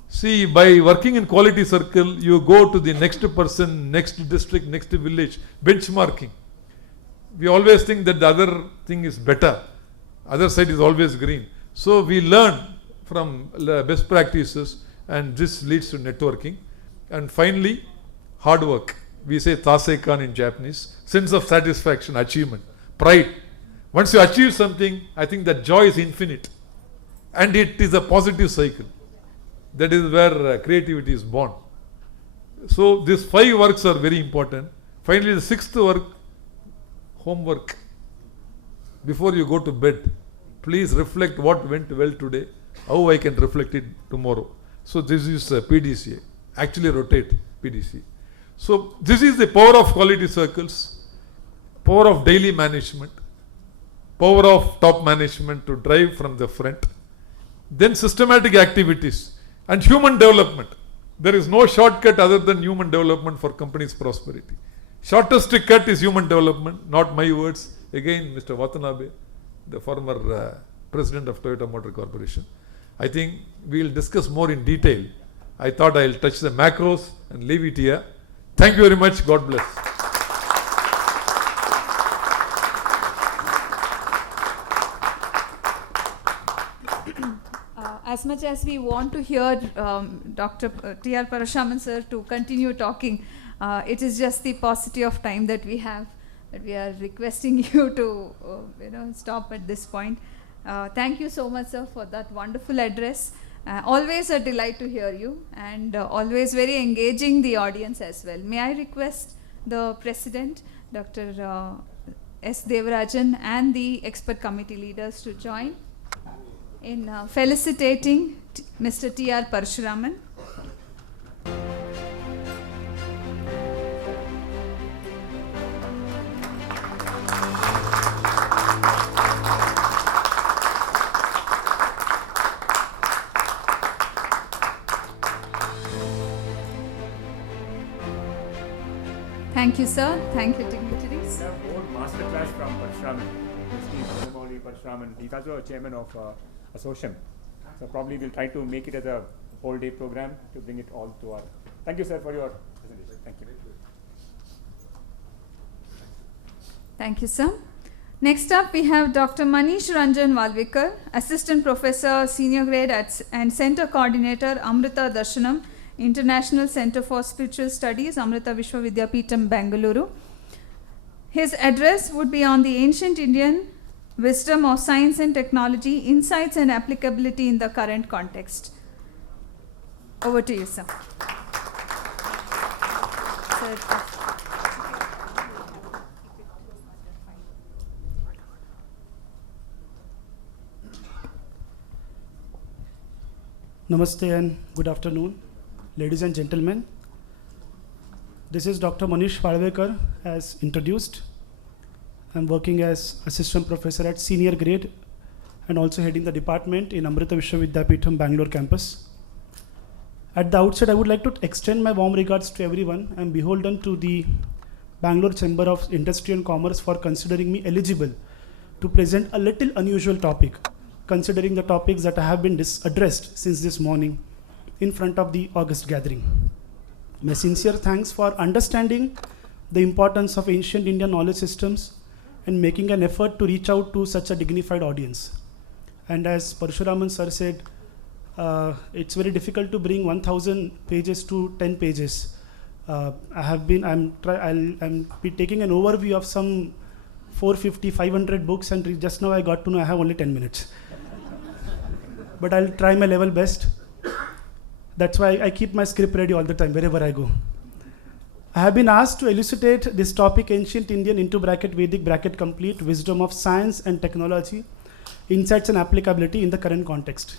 See, by working in quality circle, you go to the next person, next district, next village, benchmarking. We always think that the other thing is better. Other side is always green. So we learn from best practices and this leads to networking. And finally, hard work. We say tasekan in Japanese, sense of satisfaction, achievement, pride. Once you achieve something, I think that joy is infinite. And it is a positive cycle. That is where creativity is born. So these 5 works are very important. Finally, the 6th work, homework. Before you go to bed, please reflect what went well today, how I can reflect it tomorrow. So this is PDCA. Actually rotate PDCA. So this is the power of quality circles, power of daily management, power of top management to drive from the front. Then systematic activities and human development. There is no shortcut other than human development for company's prosperity. Shortest cut is human development, not my words. Again, Mr. Watanabe, the former president of Toyota Motor Corporation. I think we will discuss more in detail. I thought I will touch the macros and leave it here. Thank you very much. God bless. As much as we want to hear Dr. T.R. Parasuraman sir to continue talking, it is just the paucity of time that we have, that we are requesting you to stop at this point. Thank you so much, sir, for that wonderful address. Always a delight to hear you, and always very engaging the audience as well. May I request the President, Dr. S. Devarajan, and the expert committee leaders to join in felicitating Mr. T.R. Parasuraman. Thank you, sir. Thank you, dignitaries. We have one master class from Parasuraman, Mr. Parasuraman. He's also a chairman of Association. So probably we'll try to make it as a whole day program to bring it all to our. Thank you, sir, for your presentation. Thank you. Thank you, sir. Next up, we have Dr. Manish Ranjan Walvikar, Assistant Professor, Senior Grade and Center Coordinator, Amrita Darshanam, International Center for Spiritual Studies, Amrita Vishwa Vidyapeetham, Bangalore. His address would be on the ancient Indian wisdom of science and technology, insights and applicability in the current context. Over to you, sir. Namaste and good afternoon, ladies and gentlemen. This is Dr. Manish Walvikar, as introduced. I'm working as assistant professor at senior grade and also heading the department in Amrita Vishwa Vidyapeetham, Bangalore campus. At the outset, I would like to extend my warm regards to everyone. I'm beholden to the Bangalore Chamber of Industry and Commerce for considering me eligible to present a little unusual topic, considering the topics that have been addressed since this morning in front of the August gathering. My sincere thanks for understanding the importance of ancient Indian knowledge systems and making an effort to reach out to such a dignified audience. And as Parasuraman sir said, it's very difficult to bring 1000 pages to 10 pages. I'm be taking an overview of some 450, 500 books, and just now I got to know I have only 10 minutes. but I'll try my level best. That's why I keep my script ready all the time, wherever I go. I have been asked to elucidate this topic, Ancient Indian into bracket Vedic bracket complete, wisdom of science and technology, insights and applicability in the current context.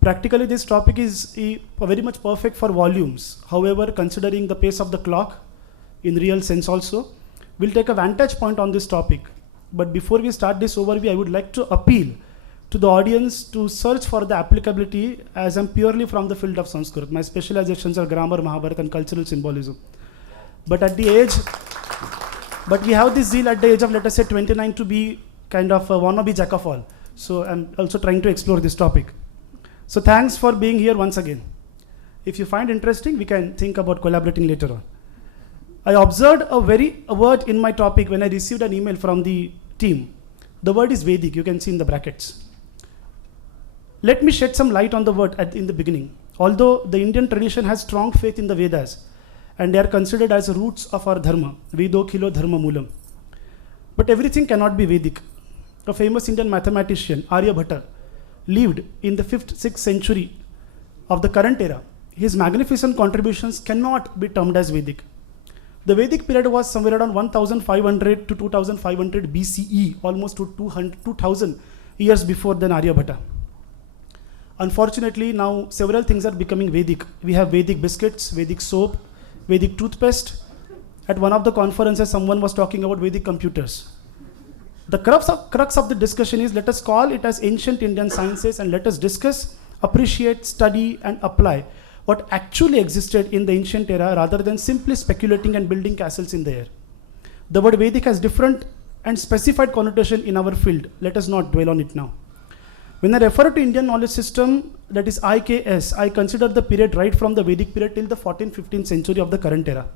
Practically, this topic is very much perfect for volumes. However, considering the pace of the clock, in real sense also, we'll take a vantage point on this topic. But before we start this overview, I would like to appeal to the audience to search for the applicability, as I'm purely from the field of Sanskrit. My specializations are grammar, Mahabharata, and cultural symbolism. But we have this zeal at the age of, let us say, 29 to be kind of a wannabe jack of all. So I'm also trying to explore this topic. So thanks for being here once again. If you find interesting, we can think about collaborating later on. I observed a word in my topic when I received an email from the team. The word is Vedic, you can see in the brackets. Let me shed some light on the word in the beginning. Although the Indian tradition has strong faith in the Vedas, and they are considered as roots of our dharma, Vedo Khilo Dharma Moolam. But everything cannot be Vedic. A famous Indian mathematician, Aryabhatta, lived in the 5th, 6th century of the current era. His magnificent contributions cannot be termed as Vedic. The Vedic period was somewhere around 1500 to 2500 BCE, almost to 2000 years before than Aryabhatta. Unfortunately, now several things are becoming Vedic. We have Vedic biscuits, Vedic soap, Vedic toothpaste. At one of the conferences, someone was talking about Vedic computers. The crux of the discussion is, let us call it as ancient Indian sciences and let us discuss, appreciate, study, and apply what actually existed in the ancient era rather than simply speculating and building castles in the air. The word Vedic has different and specified connotation in our field. Let us not dwell on it now. When I refer to Indian knowledge system, that is IKS, I consider the period right from the Vedic period till the 14th, 15th century of the current era.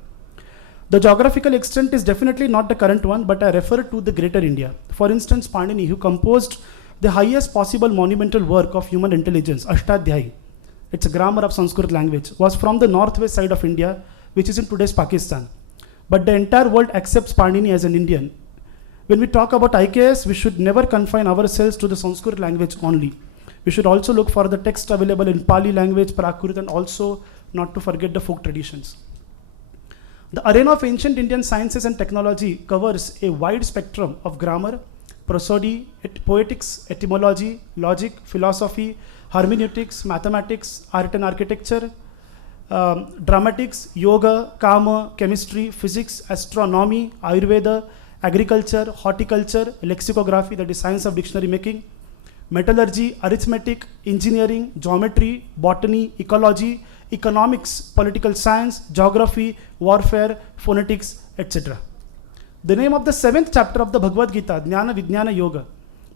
The geographical extent is definitely not the current one, but I refer to the greater India. For instance, Panini, who composed the highest possible monumental work of human intelligence, Ashtadhyayi, it's a grammar of Sanskrit language, was from the northwest side of India, which is in today's Pakistan. But the entire world accepts Panini as an Indian. When we talk about IKS, we should never confine ourselves to the Sanskrit language only. We should also look for the text available in Pali language, Prakrit, and also not to forget the folk traditions. The arena of ancient Indian sciences and technology covers a wide spectrum of grammar, prosody, poetics, etymology, logic, philosophy, hermeneutics, mathematics, art and architecture, dramatics, yoga, karma, chemistry, physics, astronomy, Ayurveda, agriculture, horticulture, lexicography, that is science of dictionary making, metallurgy, arithmetic, engineering, geometry, botany, ecology, economics, political science, geography, warfare, phonetics, etc. The name of the 7th chapter of the Bhagavad Gita, Jnana Vijnana Yoga,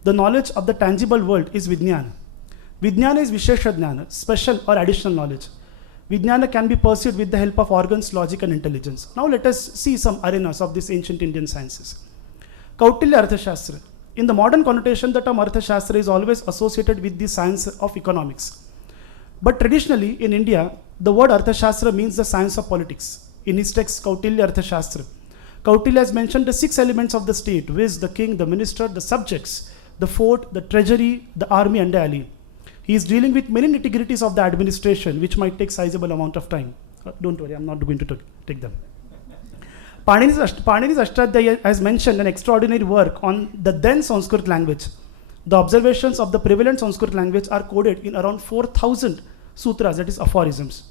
the knowledge of the tangible world, is Vijnana. Vijnana is Vishesha Jnana, special or additional knowledge. Vijnana can be pursued with the help of organs, logic, and intelligence. Now let us see some arenas of these ancient Indian sciences. Kautilya Arthashastra. In the modern connotation, the term Arthashastra is always associated with the science of economics. But traditionally, in India, the word Arthashastra means the science of politics. In his text, Kautilya Arthashastra, Kautilya has mentioned the 6 elements of the state, viz. The king, the minister, the subjects, the fort, the treasury, the army, and the ally. He is dealing with many nitty-gritties of the administration, which might take sizable amount of time. Don't worry, I'm not going to take them. Panini's Ashtadhyayi has mentioned an extraordinary work on the then Sanskrit language. The observations of the prevalent Sanskrit language are coded in around 4,000 sutras, that is aphorisms.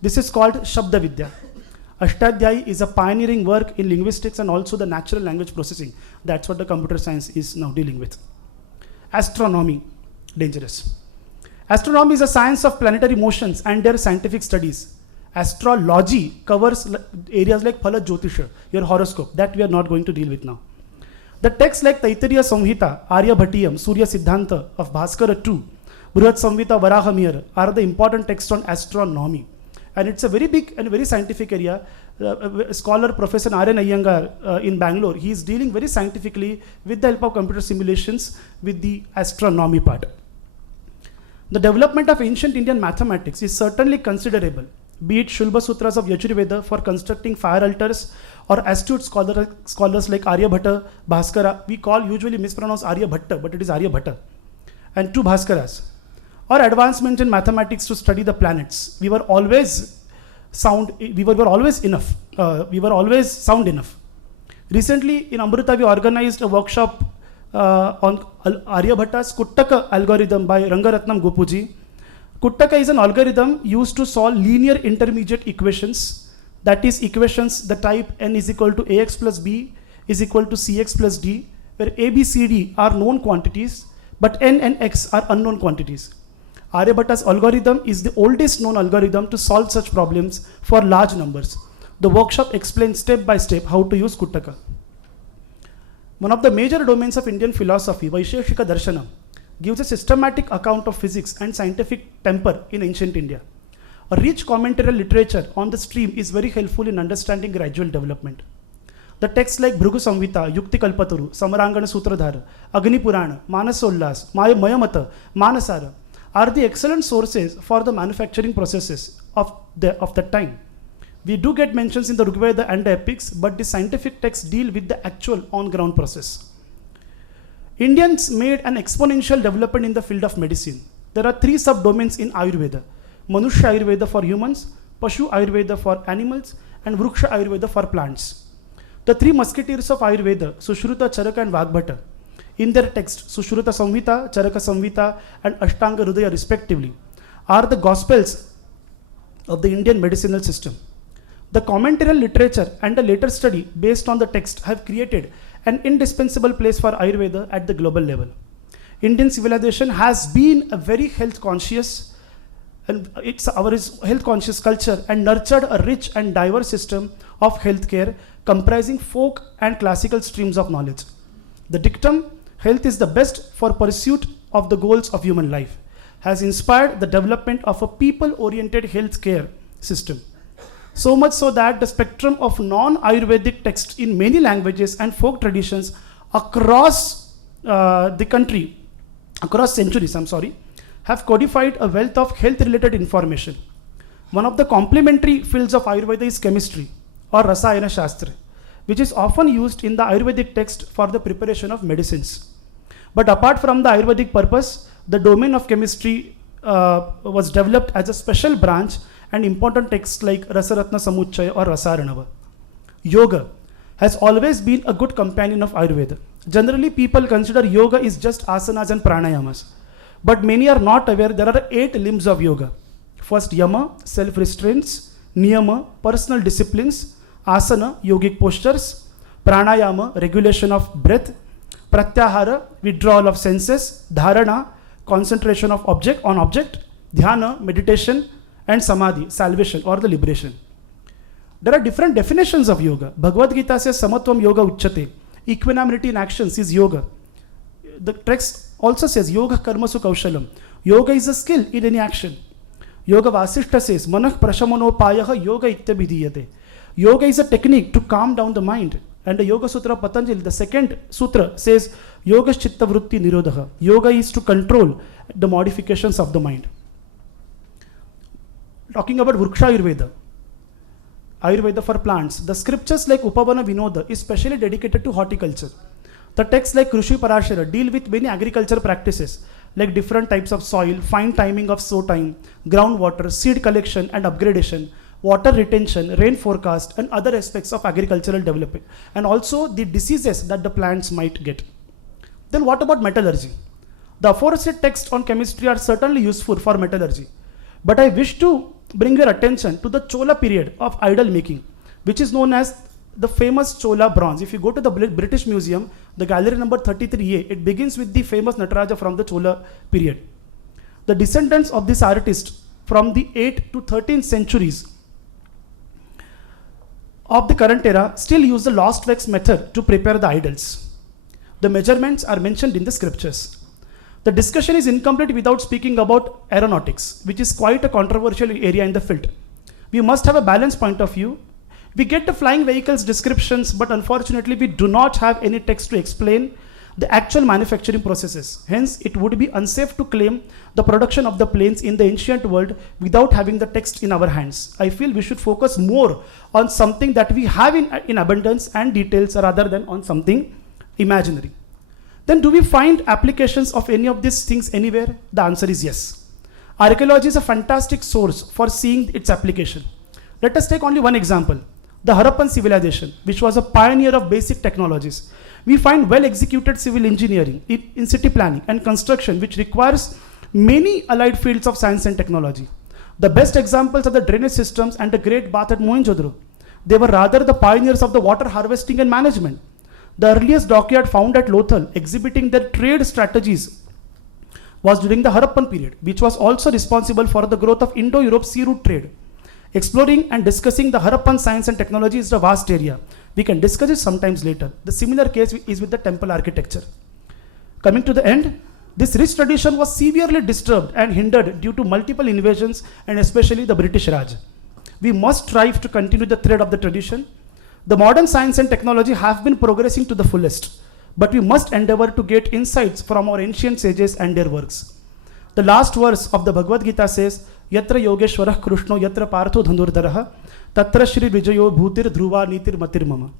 This is called Shabda Vidya. Ashtadhyayi is a pioneering work in linguistics and also the natural language processing. That's what the computer science is now dealing with. Astronomy, dangerous. Astronomy is a science of planetary motions and their scientific studies. Astrology covers areas like Phala Jyotisha, your horoscope, that we are not going to deal with now. The texts like Taittiriya Samhita, Aryabhatiyam, Surya Siddhanta of Bhaskara II, Bruhat Samhita, Varahamira are the important texts on astronomy. And it's a very big and very scientific area. Scholar Professor R.N. Iyengar in Bangalore, he is dealing very scientifically with the help of computer simulations with the astronomy part. The development of ancient Indian mathematics is certainly considerable, be it Shulba Sutras of Yajurveda for constructing fire altars or astute scholars like Aryabhatta, Bhaskara. We usually mispronounce Aryabhatta, but it is Aryabhatta. And 2 Bhaskaras. or advancement in mathematics to study the planets. We were always sound enough. We were always sound enough. Recently in Amrita, we organized a workshop on Aryabhatta's Kuttaka algorithm by Rangaratnam Gopuji. Kuttaka is an algorithm used to solve linear intermediate equations, that is equations the type n is equal to ax plus b is equal to cx plus d, where a, b, c, d are known quantities, but n and x are unknown quantities. Aryabhatta's algorithm is the oldest known algorithm to solve such problems for large numbers. The workshop explains step by step how to use Kuttaka. One of the major domains of Indian philosophy, Vaisheshika Darshana, gives a systematic account of physics and scientific temper in ancient India. A rich commentarial literature on the stream is very helpful in understanding gradual development. The texts like Bhrugu Samhita, Yukti Kalpataru, Samarangana Sutradhara, Agni Purana, Manasollas, Mayamata, Manasara are the excellent sources for the manufacturing processes of that time. We do get mentions in the Rigveda and the epics, but the scientific texts deal with the actual on-ground process. Indians made an exponential development in the field of medicine. There are 3 subdomains in Ayurveda: Manushya Ayurveda for humans, Pashu Ayurveda for animals, and Vruksha Ayurveda for plants. The 3 musketeers of Ayurveda, Sushruta, Charaka, and Vagbhata, in their text, Sushruta Samhita, Charaka Samhita, and Ashtanga Hridaya respectively, are the gospels of the Indian medicinal system. The commentarial literature and the later study based on the text have created an indispensable place for Ayurveda at the global level. Indian civilization has been a very health conscious culture and nurtured a rich and diverse system of healthcare comprising folk and classical streams of knowledge. The dictum, health is the best for pursuit of the goals of human life, has inspired the development of a people-oriented healthcare system. So much so that the spectrum of non-Ayurvedic texts in many languages and folk traditions across the country, across centuries, have codified a wealth of health-related information. One of the complementary fields of Ayurveda is chemistry or Rasayana Shastra, which is often used in the Ayurvedic text for the preparation of medicines. But apart from the Ayurvedic purpose, the domain of chemistry was developed as a special branch and important texts like Rasaratna Samuchchaya or Rasaranava. Yoga has always been a good companion of Ayurveda. Generally, people consider yoga is just asanas and pranayamas. But many are not aware there are 8 limbs of yoga. First, yama, self-restraints; niyama, personal disciplines; asana, yogic postures; pranayama, regulation of breath; pratyahara, withdrawal of senses; dharana, concentration of object; dhyana, meditation; and samadhi, salvation or the liberation. There are different definitions of yoga. Bhagavad Gita says samatvam yoga uchyate. Equanimity in actions is yoga. The text also says yoga karmasu kaushalam. Yoga is a skill in any action. Yoga Vasishta says manah prashamanopayaha yoga ityabhidiyate. Yoga is a technique to calm down the mind. And the Yoga Sutra Patanjali, the second sutra, says yoga chitta vritti nirodha. Yoga is to control the modifications of the mind. Talking about Vruksha Ayurveda, Ayurveda for plants, the scriptures like Upavana Vinoda is specially dedicated to horticulture. The texts like Krishi Parashara deal with many agriculture practices like different types of soil, fine timing of sow time, groundwater, seed collection and upgradation, water retention, rain forecast, and other aspects of agricultural development, and also the diseases that the plants might get. Then what about metallurgy? The aforesaid texts on chemistry are certainly useful for metallurgy, but I wish to bring your attention to the Chola period of idol making, which is known as the famous Chola bronze. If you go to the British Museum, the gallery number 33A, it begins with the famous Nataraja from the Chola period. The descendants of this artist from the 8th to 13th centuries of the current era still use the lost wax method to prepare the idols. The measurements are mentioned in the scriptures. The discussion is incomplete without speaking about aeronautics, which is quite a controversial area in the field. We must have a balanced point of view. We get the flying vehicles descriptions, but unfortunately we do not have any text to explain the actual manufacturing processes. Hence, it would be unsafe to claim the production of the planes in the ancient world without having the text in our hands. I feel we should focus more on something that we have in abundance and details rather than on something imaginary. Then do we find applications of any of these things anywhere? The answer is yes. Archaeology is a fantastic source for seeing its application. Let us take only one example, the Harappan civilization, which was a pioneer of basic technologies. We find well-executed civil engineering in city planning and construction, which requires many allied fields of science and technology. The best examples are the drainage systems and the Great Bath at Mohenjo-daro. They were rather the pioneers of the water harvesting and management. The earliest dockyard found at Lothal exhibiting their trade strategies was during the Harappan period, which was also responsible for the growth of Indo-Europe sea route trade. Exploring and discussing the Harappan science and technology is a vast area. We can discuss it sometimes later. The similar case is with the temple architecture. Coming to the end, this rich tradition was severely disturbed and hindered due to multiple invasions and especially the British Raj. We must strive to continue the thread of the tradition. The modern science and technology have been progressing to the fullest, but we must endeavor to get insights from our ancient sages and their works. The last verse of the Bhagavad Gita says, Yatra Yogeshwarah Krishno Yatra Partho Dhanurdaraha Tatra Shri Vijayo Bhutir Dhruva Nitir Matir Mama.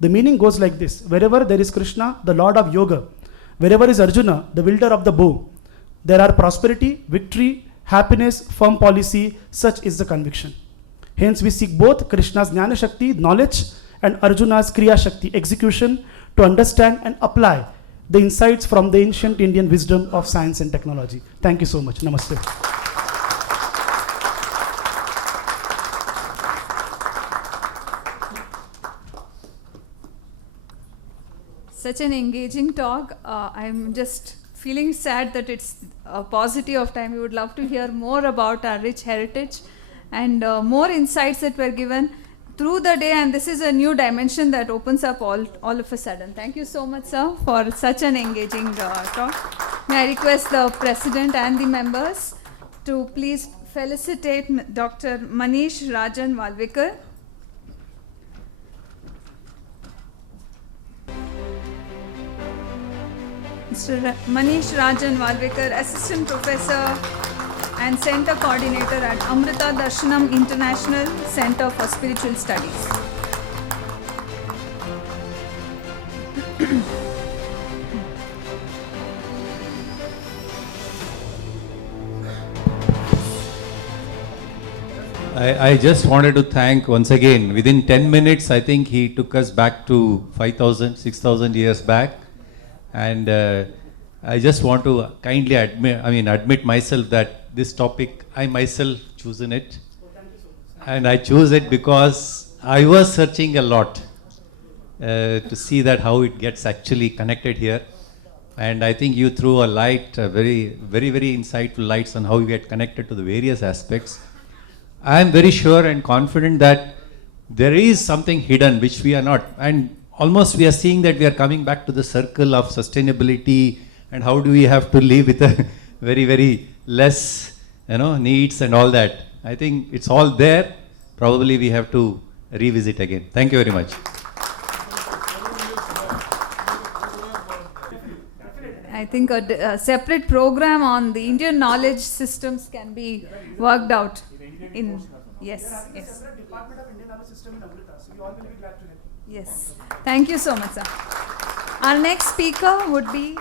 The meaning goes like this: wherever there is Krishna, the Lord of Yoga, wherever is Arjuna, the wielder of the bow, there are prosperity, victory, happiness, firm policy. Such is the conviction. Hence we seek both Krishna's Jnana Shakti, knowledge, and Arjuna's Kriya Shakti, execution, to understand and apply the insights from the ancient Indian wisdom of science and technology. Thank you so much. Namaste. Such an engaging talk. I'm just feeling sad that it's a paucity of time. We would love to hear more about our rich heritage and more insights that were given through the day, and this is a new dimension that opens up all of a sudden. Thank you so much, sir, for such an engaging talk. May I request the President and the members to please felicitate Dr. Manish Rajan Walvekar. Mr. Manish Rajan Walvekar, Assistant Professor and Center Coordinator at Amrita Darshanam International Center for Spiritual Studies. I just wanted to thank once again, within 10 minutes, I think he took us back to 5,000, 6,000 years back. And I just want to kindly admit myself that this topic, I myself chosen it. And I chose it because I was searching a lot to see that how it gets actually connected here. And I think you threw a light, very insightful lights on how we get connected to the various aspects. I am very sure and confident that there is something hidden which we are not. And almost we are seeing that we are coming back to the circle of sustainability and how do we have to live with a very less needs and all that. I think it's all there. Probably we have to revisit again. Thank you very much. I think a separate program on the Indian knowledge systems can be worked out. Yes. Yes. Thank you so much, sir. Our next speaker would be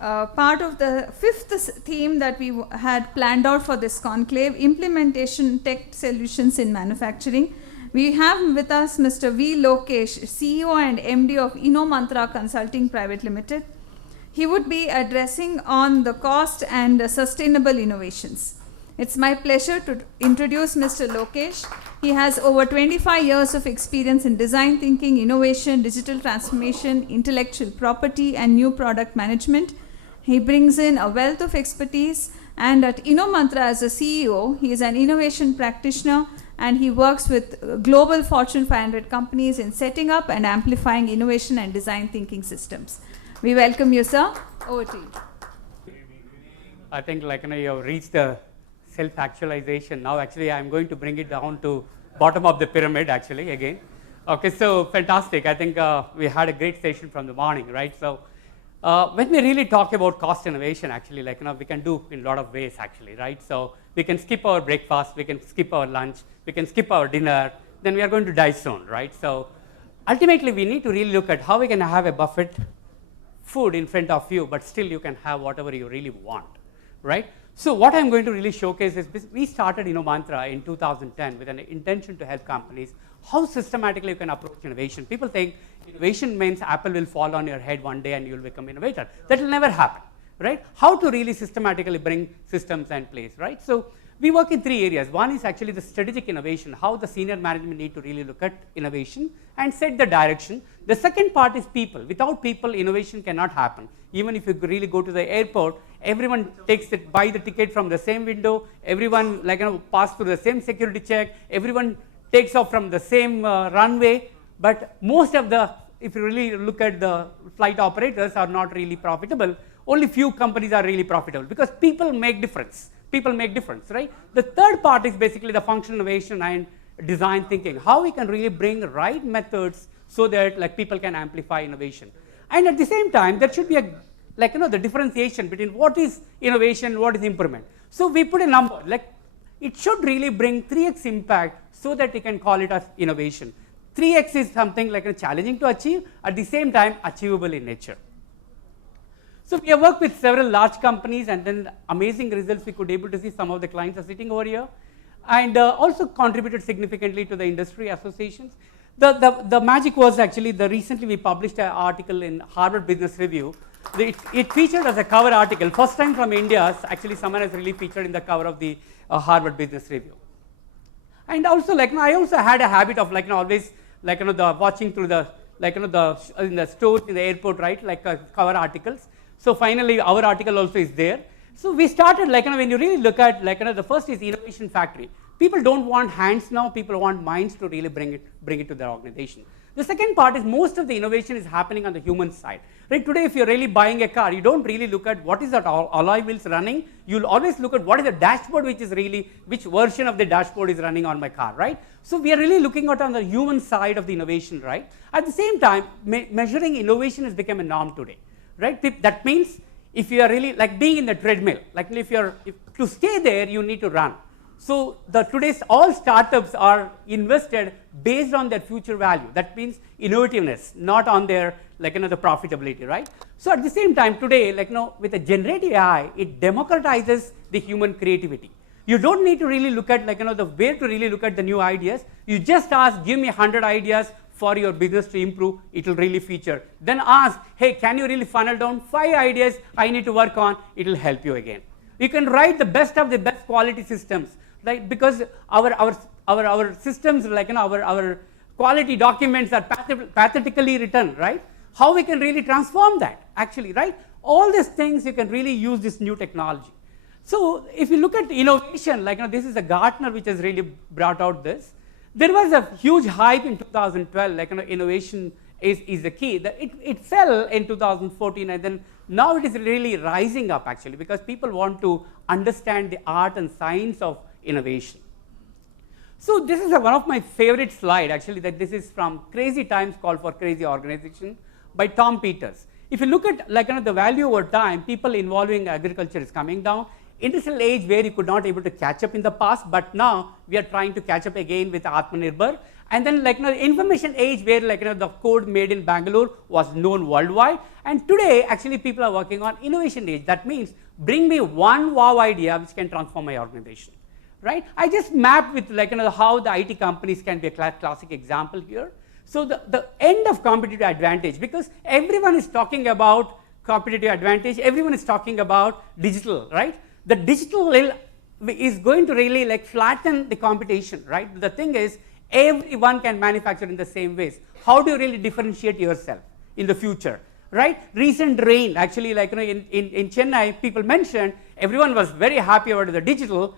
part of the fifth theme that we had planned out for this conclave, implementation tech solutions in manufacturing. We have with us Mr. V. Lokesh, CEO and MD of InnoMantra Consulting Private Limited. He would be addressing on the cost and sustainable innovations. It's my pleasure to introduce Mr. Lokesh. He has over 25 years of experience in design thinking, innovation, digital transformation, intellectual property, and new product management. He brings in a wealth of expertise, and at InnoMantra as a CEO, he is an innovation practitioner, and he works with global Fortune 500 companies in setting up and amplifying innovation and design thinking systems. We welcome you, sir. Over to you. I think you have reached the self-actualization. Now actually I'm going to bring it down to bottom of the pyramid actually again. Okay, so fantastic. I think we had a great session from the morning, right? So when we really talk about cost innovation actually, we can do in a lot of ways actually, right? So we can skip our breakfast, we can skip our lunch, we can skip our dinner, then we are going to die soon, right? So ultimately we need to really look at how we can have a buffet food in front of you, but still you can have whatever you really want, right? So what I'm going to really showcase is we started Mantra in 2010 with an intention to help companies how systematically you can approach innovation. People think innovation means Apple will fall on your head one day and you'll become innovator. That will never happen, right? How to really systematically bring systems in place, right? So we work in 3 areas. One is actually the strategic innovation, how the senior management need to really look at innovation and set the direction. The second part is people. Without people, innovation cannot happen. Even if you really go to the airport, everyone buy the ticket from the same window, everyone pass through the same security check, everyone takes off from the same runway, but most of the, if you really look at the flight operators, are not really profitable. Only few companies are really profitable because people make difference. People make difference, right? The third part is basically the functional innovation and design thinking. How we can really bring right methods so that people can amplify innovation. And at the same time, there should be a the differentiation between what is innovation, what is improvement. So we put a number, it should really bring 3x impact so that we can call it as innovation. 3x is something challenging to achieve, at the same time achievable in nature. So we have worked with several large companies, and then amazing results we could able to see. Some of the clients are sitting over here, and also contributed significantly to the industry associations. The magic was actually recently we published an article in Harvard Business Review. It featured as a cover article. First time from India, actually someone has really featured in the cover of the Harvard Business Review. And also I also had a habit of always watching through the in the stores in the airport, right, cover articles. So finally our article also is there. So we started when you really look at the first is innovation factory. People don't want hands now, people want minds to really bring it to their organization. The second part is most of the innovation is happening on the human side. Right, today if you're really buying a car, you don't really look at what is that alloy wheels running, you'll always look at what is the dashboard, which version of the dashboard is running on my car, right? So we are really looking at on the human side of the innovation, right? At the same time, measuring innovation has become a norm today, right? That means if you are really being in the treadmill, to stay there, you need to run. So today's all startups are invested based on their future value. That means innovativeness, not on their the profitability, right? So at the same time today, with the generative AI, it democratizes the human creativity. You don't need to really look at the way to really look at the new ideas. You just ask, give me 100 ideas for your business to improve, it will really feature. Then ask, hey, can you really funnel down 5 ideas I need to work on? It will help you again. You can write the best of the best quality systems, like because our systems, our quality documents are pathetically written, right? How we can really transform that, actually, right? All these things you can really use this new technology. So if you look at innovation, this is a Gartner which has really brought out this. There was a huge hype in 2012, innovation is the key. It fell in 2014, and then now it is really rising up actually because people want to understand the art and science of innovation. So this is one of my favorite slide actually, that this is from Crazy Times Call for Crazy Organization by Tom Peters. If you look at the value over time, people involving agriculture is coming down. Industrial age where you could not able to catch up in the past, but now we are trying to catch up again with Atmanirbhar. And then information age where the code made in Bangalore was known worldwide. And today actually people are working on innovation age. That means bring me one wow idea which can transform my organization, right? I just mapped with how the IT companies can be a classic example here. So the end of competitive advantage, because everyone is talking about competitive advantage, everyone is talking about digital, right? The digital is going to really flatten the competition, right? The thing is, everyone can manufacture in the same ways. How do you really differentiate yourself in the future, right? Recent rain, actually, in Chennai, people mentioned everyone was very happy about the digital.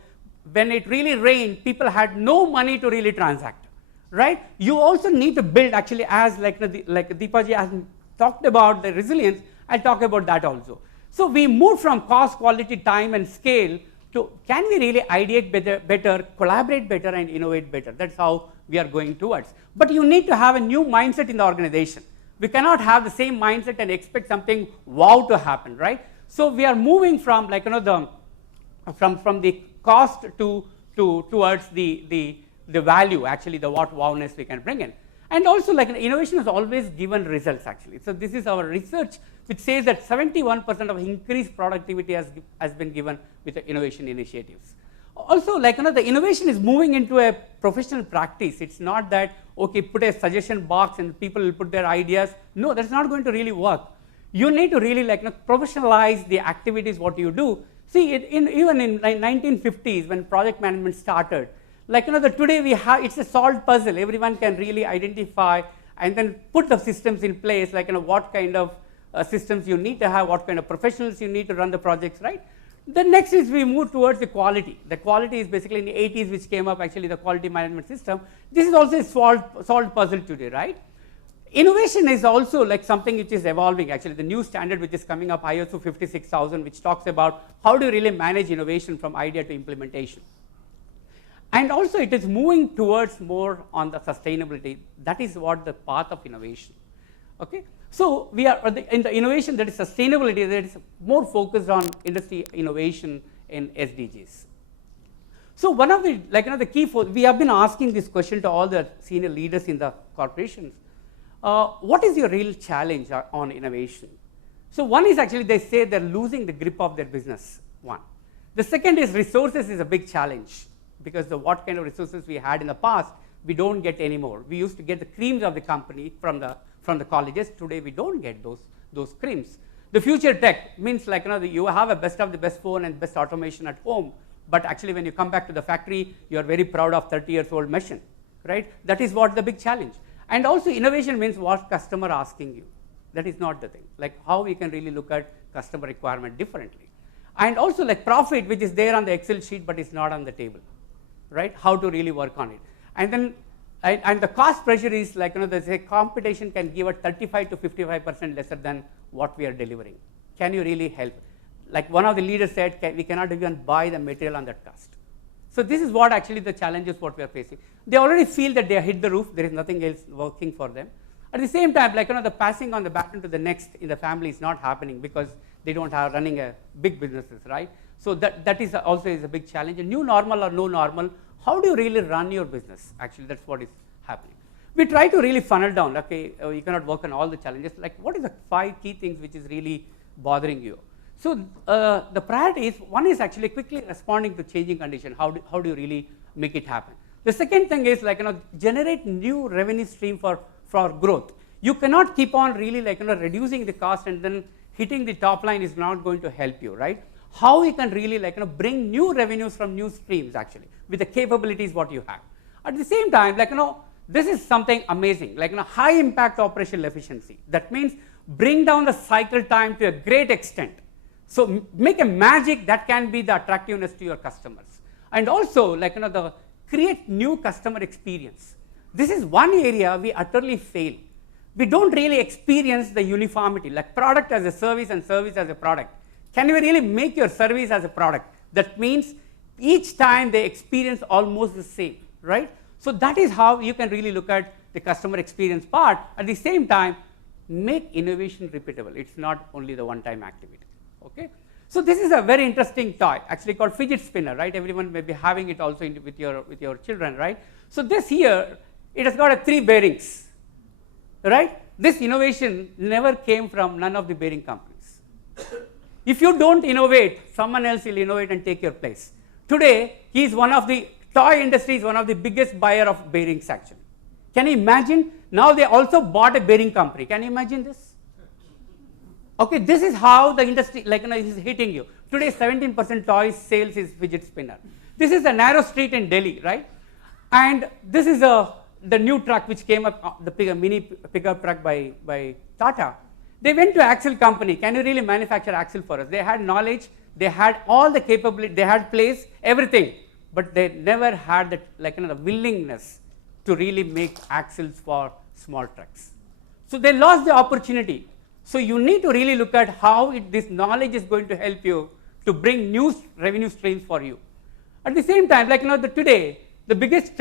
When it really rained, people had no money to really transact, right? You also need to build actually, as Deepaji has talked about the resilience. I'll talk about that also. So we moved from cost, quality, time, and scale to can we really ideate better, collaborate better, and innovate better. That's how we are going towards. But you need to have a new mindset in the organization. We cannot have the same mindset and expect something wow to happen, right? So we are moving from from the cost towards the value, actually, the what wowness we can bring in. And also, like, innovation has always given results actually. So this is our research which says that 71% of increased productivity has been given with the innovation initiatives. Also, like, the innovation is moving into a professional practice. It's not that, okay, put a suggestion box and people will put their ideas. No, that's not going to really work. You need to really, like, professionalize the activities what you do. See, even in 1950s when project management started, like, today we have, it's a solved puzzle. Everyone can really identify and then put the systems in place, like, what kind of systems you need to have, what kind of professionals you need to run the projects, right? The next is we move towards the quality. The quality is basically in the 80s which came up, actually, the quality management system. This is also a solved puzzle today, right? Innovation is also like something which is evolving. Actually, the new standard which is coming up, ISO 56000, which talks about how do you really manage innovation from idea to implementation. And also it is moving towards more on the sustainability. That is what the path of innovation. Okay? So we are in the innovation that is sustainability, that is more focused on industry innovation in SDGs. So one of the, like, the key, we have been asking this question to all the senior leaders in the corporations. What is your real challenge on innovation? So one is actually they say they're losing the grip of their business, one. The second is resources is a big challenge because what kind of resources we had in the past, we don't get anymore. We used to get the creams of the company from the colleges. Today we don't get those creams. The future tech means, like, you have a best of the best phone and best automation at home, but actually when you come back to the factory, you are very proud of 30-year-old machine, right? That is what the big challenge. And also innovation means what customer asking you. That is not the thing. Like, how we can really look at customer requirement differently. And also, like, profit, which is there on the Excel sheet but is not on the table, right? How to really work on it. And then and the cost pressure is, like, there's a competition can give a 35 to 55% lesser than what we are delivering. Can you really help? Like one of the leaders said, we cannot even buy the material on that cost. So this is what actually the challenges what we are facing. They already feel that they have hit the roof. There is nothing else working for them. At the same time, like, the passing on the baton to the next in the family is not happening because they don't have running a big businesses, right? So that is also is a big challenge. A new normal or no normal, how do you really run your business? Actually, that's what is happening. We try to really funnel down, okay, you cannot work on all the challenges. Like, what is the 5 key things which is really bothering you? So the priority is, one is actually quickly responding to changing condition. How do you really make it happen? The second thing is, like, generate new revenue stream for growth. You cannot keep on really, like, reducing the cost and then hitting the top line is not going to help you, right? How you can really, like, bring new revenues from new streams actually with the capabilities what you have. At the same time, like, this is something amazing, like, high impact operational efficiency. That means bring down the cycle time to a great extent. So make a magic that can be the attractiveness to your customers. And also, like, create new customer experience. This is one area we utterly fail. We don't really experience the uniformity, like product as a service and service as a product. Can you really make your service as a product? That means each time they experience almost the same, right? So that is how you can really look at the customer experience part. At the same time, make innovation repeatable. It's not only the one-time activity. Okay, so this is a very interesting toy, actually called fidget spinner, right? Everyone may be having it also with your children, right? So this here, it has got 3 bearings, right? This innovation never came from none of the bearing companies. If you don't innovate, someone else will innovate and take your place. Today, he is one of the toy industry is one of the biggest buyer of bearings actually. Can you imagine? Now they also bought a bearing company. Can you imagine this? Okay, this is how the industry, like, is hitting you. Today, 17% toys sales is fidget spinner. This is the narrow street in Delhi, right? And this is the new truck which came up, the mini pickup truck by Tata. They went to axle company. Can you really manufacture axle for us? They had knowledge. They had all the capability. They had place, everything. But they never had the, like, the willingness to really make axles for small trucks. So they lost the opportunity. So you need to really look at how this knowledge is going to help you to bring new revenue streams for you. At the same time, like, today, the biggest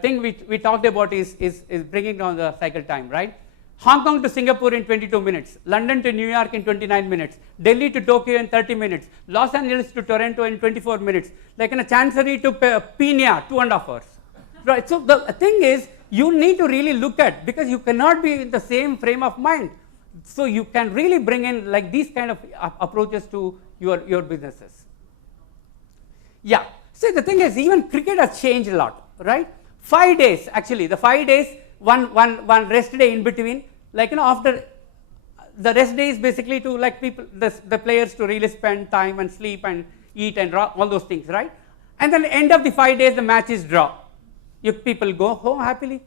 thing we talked about is bringing down the cycle time, right? Hong Kong to Singapore in 22 minutes, London to New York in 29 minutes, Delhi to Tokyo in 30 minutes, Los Angeles to Toronto in 24 minutes, like in a Chancery to Pina, 2.5 hours. Right, so the thing is, you need to really look at, because you cannot be in the same frame of mind. So you can really bring in like these kind of approaches to your businesses. Yeah, so the thing is, even cricket has changed a lot, right? 5 days, actually, the 5 days, one rest day in between, like, after the rest day is basically to like people, the players to really spend time and sleep and eat and all those things, right? And then end of the 5 days, the match is draw. You people go home happily.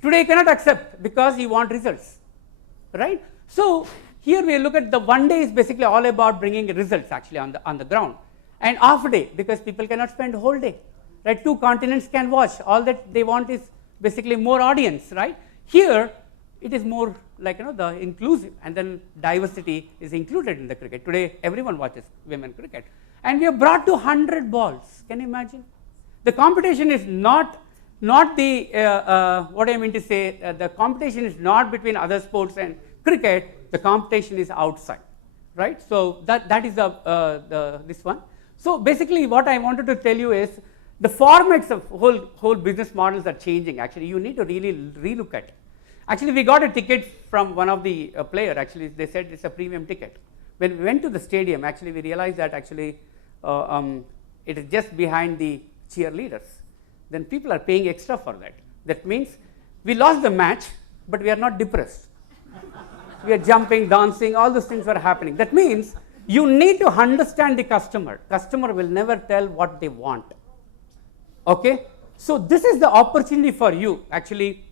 Today you cannot accept because you want results, right? So here we look at the 1 day is basically all about bringing results actually on the ground, and half day because people cannot spend the whole day, right? 2 continents can watch. All that they want is basically more audience, right? Here it is more like the inclusive, and then diversity is included in the cricket. Today everyone watches women cricket, and we have brought to 100 balls. Can you imagine? The competition is not the what I mean to say. The competition is not between other sports and cricket. The competition is outside, right? So that is this one. So basically, what I wanted to tell you is the formats of whole business models are changing. Actually, you need to really relook at it. Actually, we got a ticket from one of the player. Actually, they said it's a premium ticket. When we went to the stadium, actually, we realized that actually it is just behind the cheerleaders. Then people are paying extra for that. That means we lost the match, but we are not depressed. We are jumping, dancing, all those things were happening. That means you need to understand the customer. Customer will never tell what they want. Okay? So this is the opportunity for you. Actually,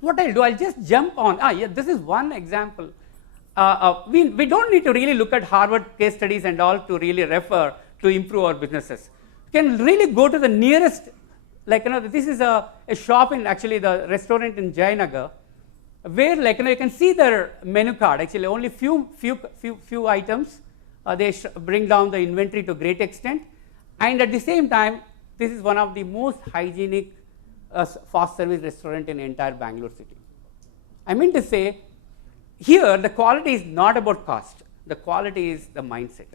what I'll do, I'll just jump on. Yeah, this is one example. We don't need to really look at Harvard case studies and all to really refer to improve our businesses. You can really go to the nearest, like, this is a shop in actually the restaurant in Jayanagar, where like, you can see their menu card. Actually, only few items. They bring down the inventory to a great extent. And at the same time, this is one of the most hygienic fast service restaurant in entire Bangalore city. I mean to say, here the quality is not about cost. The quality is the mindset.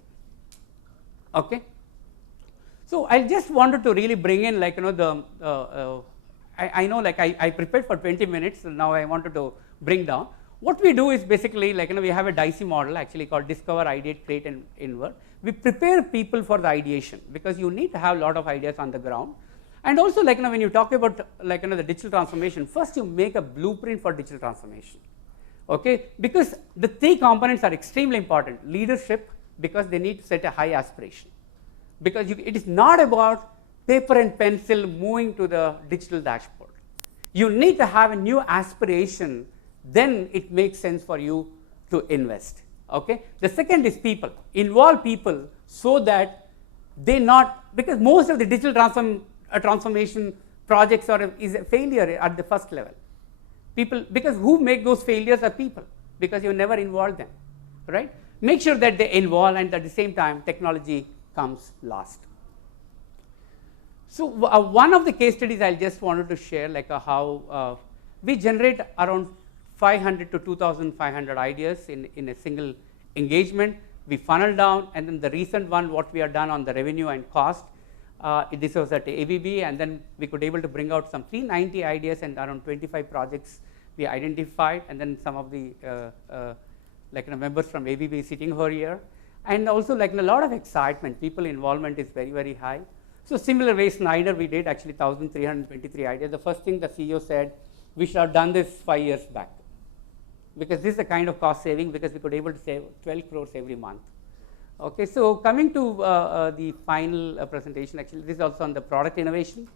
Okay. So I just wanted to really bring in like, I know like I prepared for 20 minutes. So now I wanted to bring down. What we do is basically like, we have a DICE model actually called Discover, Ideate, Create and Invert. We prepare people for the ideation because you need to have a lot of ideas on the ground. And also like, when you talk about like, the digital transformation, first you make a blueprint for digital transformation. Okay, because the 3 components are extremely important. Leadership, because they need to set a high aspiration. Because it is not about paper and pencil moving to the digital dashboard. You need to have a new aspiration, then it makes sense for you to invest. Okay. The second is people. Involve people so that they not, because most of the digital transformation projects is a failure at the first level. People, because who make those failures are people, because you never involve them, right? Make sure that they involve, and at the same time technology comes last. So one of the case studies I just wanted to share, like how we generate around 500 to 2,500 ideas in a single engagement. We funnel down, and then the recent one, what we have done on the revenue and cost, this was at ABB, and then we could able to bring out some 390 ideas and around 25 projects we identified, and then some of the members from ABB sitting over here, and also like a lot of excitement. People involvement is very, very high. So similar way, Snyder, we did actually 1,323 ideas. The first thing the CEO said, we should have done this 5 years back, because this is the kind of cost saving, because we could able to save 12 crores every month. Okay, so coming to the final presentation, actually this is also on the product innovation.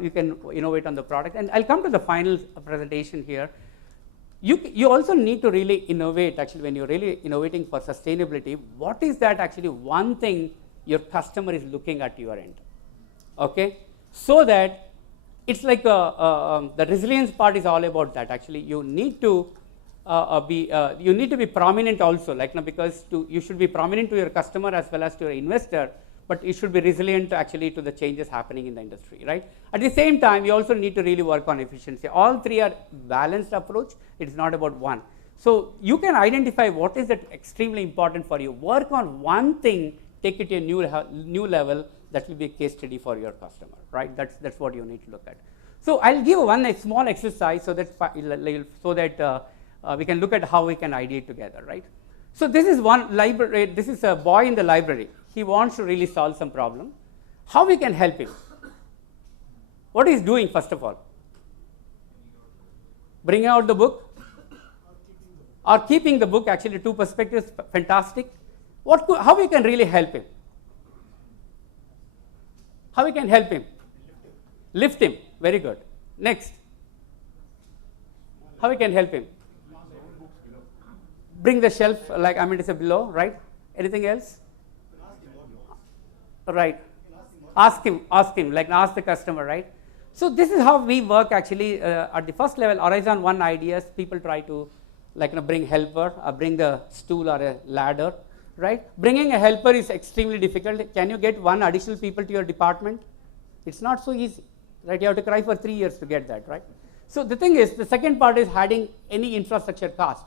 You can innovate on the product, and I'll come to the final presentation here. You also need to really innovate actually when you're really innovating for sustainability. What is that actually one thing your customer is looking at your end? Okay, so that it's like the resilience part is all about that. Actually, you need to be prominent also, like because you should be prominent to your customer as well as to your investor, but you should be resilient actually to the changes happening in the industry, right? At the same time, you also need to really work on efficiency. All 3 are balanced approach. It is not about one. So you can identify what is that extremely important for you. Work on one thing, take it to a new level. That will be a case study for your customer, right? That's what you need to look at. So I'll give one small exercise so that we can look at how we can ideate together, right? So this is one library. This is a boy in the library. He wants to really solve some problem. How we can help him? What he's doing, first of all? Bringing out the book or keeping the book. Actually, two perspectives, fantastic. How we can really help him? How we can help him? Lift him. Very good. Next. How we can help him? Bring the shelf, like it's a below, right? Anything else? Right. Ask him, like ask the customer, right? So this is how we work actually at the first level, horizon 1 ideas. People try to bring helper, or bring the stool or a ladder, right? Bringing a helper is extremely difficult. Can you get 1 additional people to your department? It's not so easy, right? You have to cry for 3 years to get that, right? So the thing is, the second part is adding any infrastructure cost.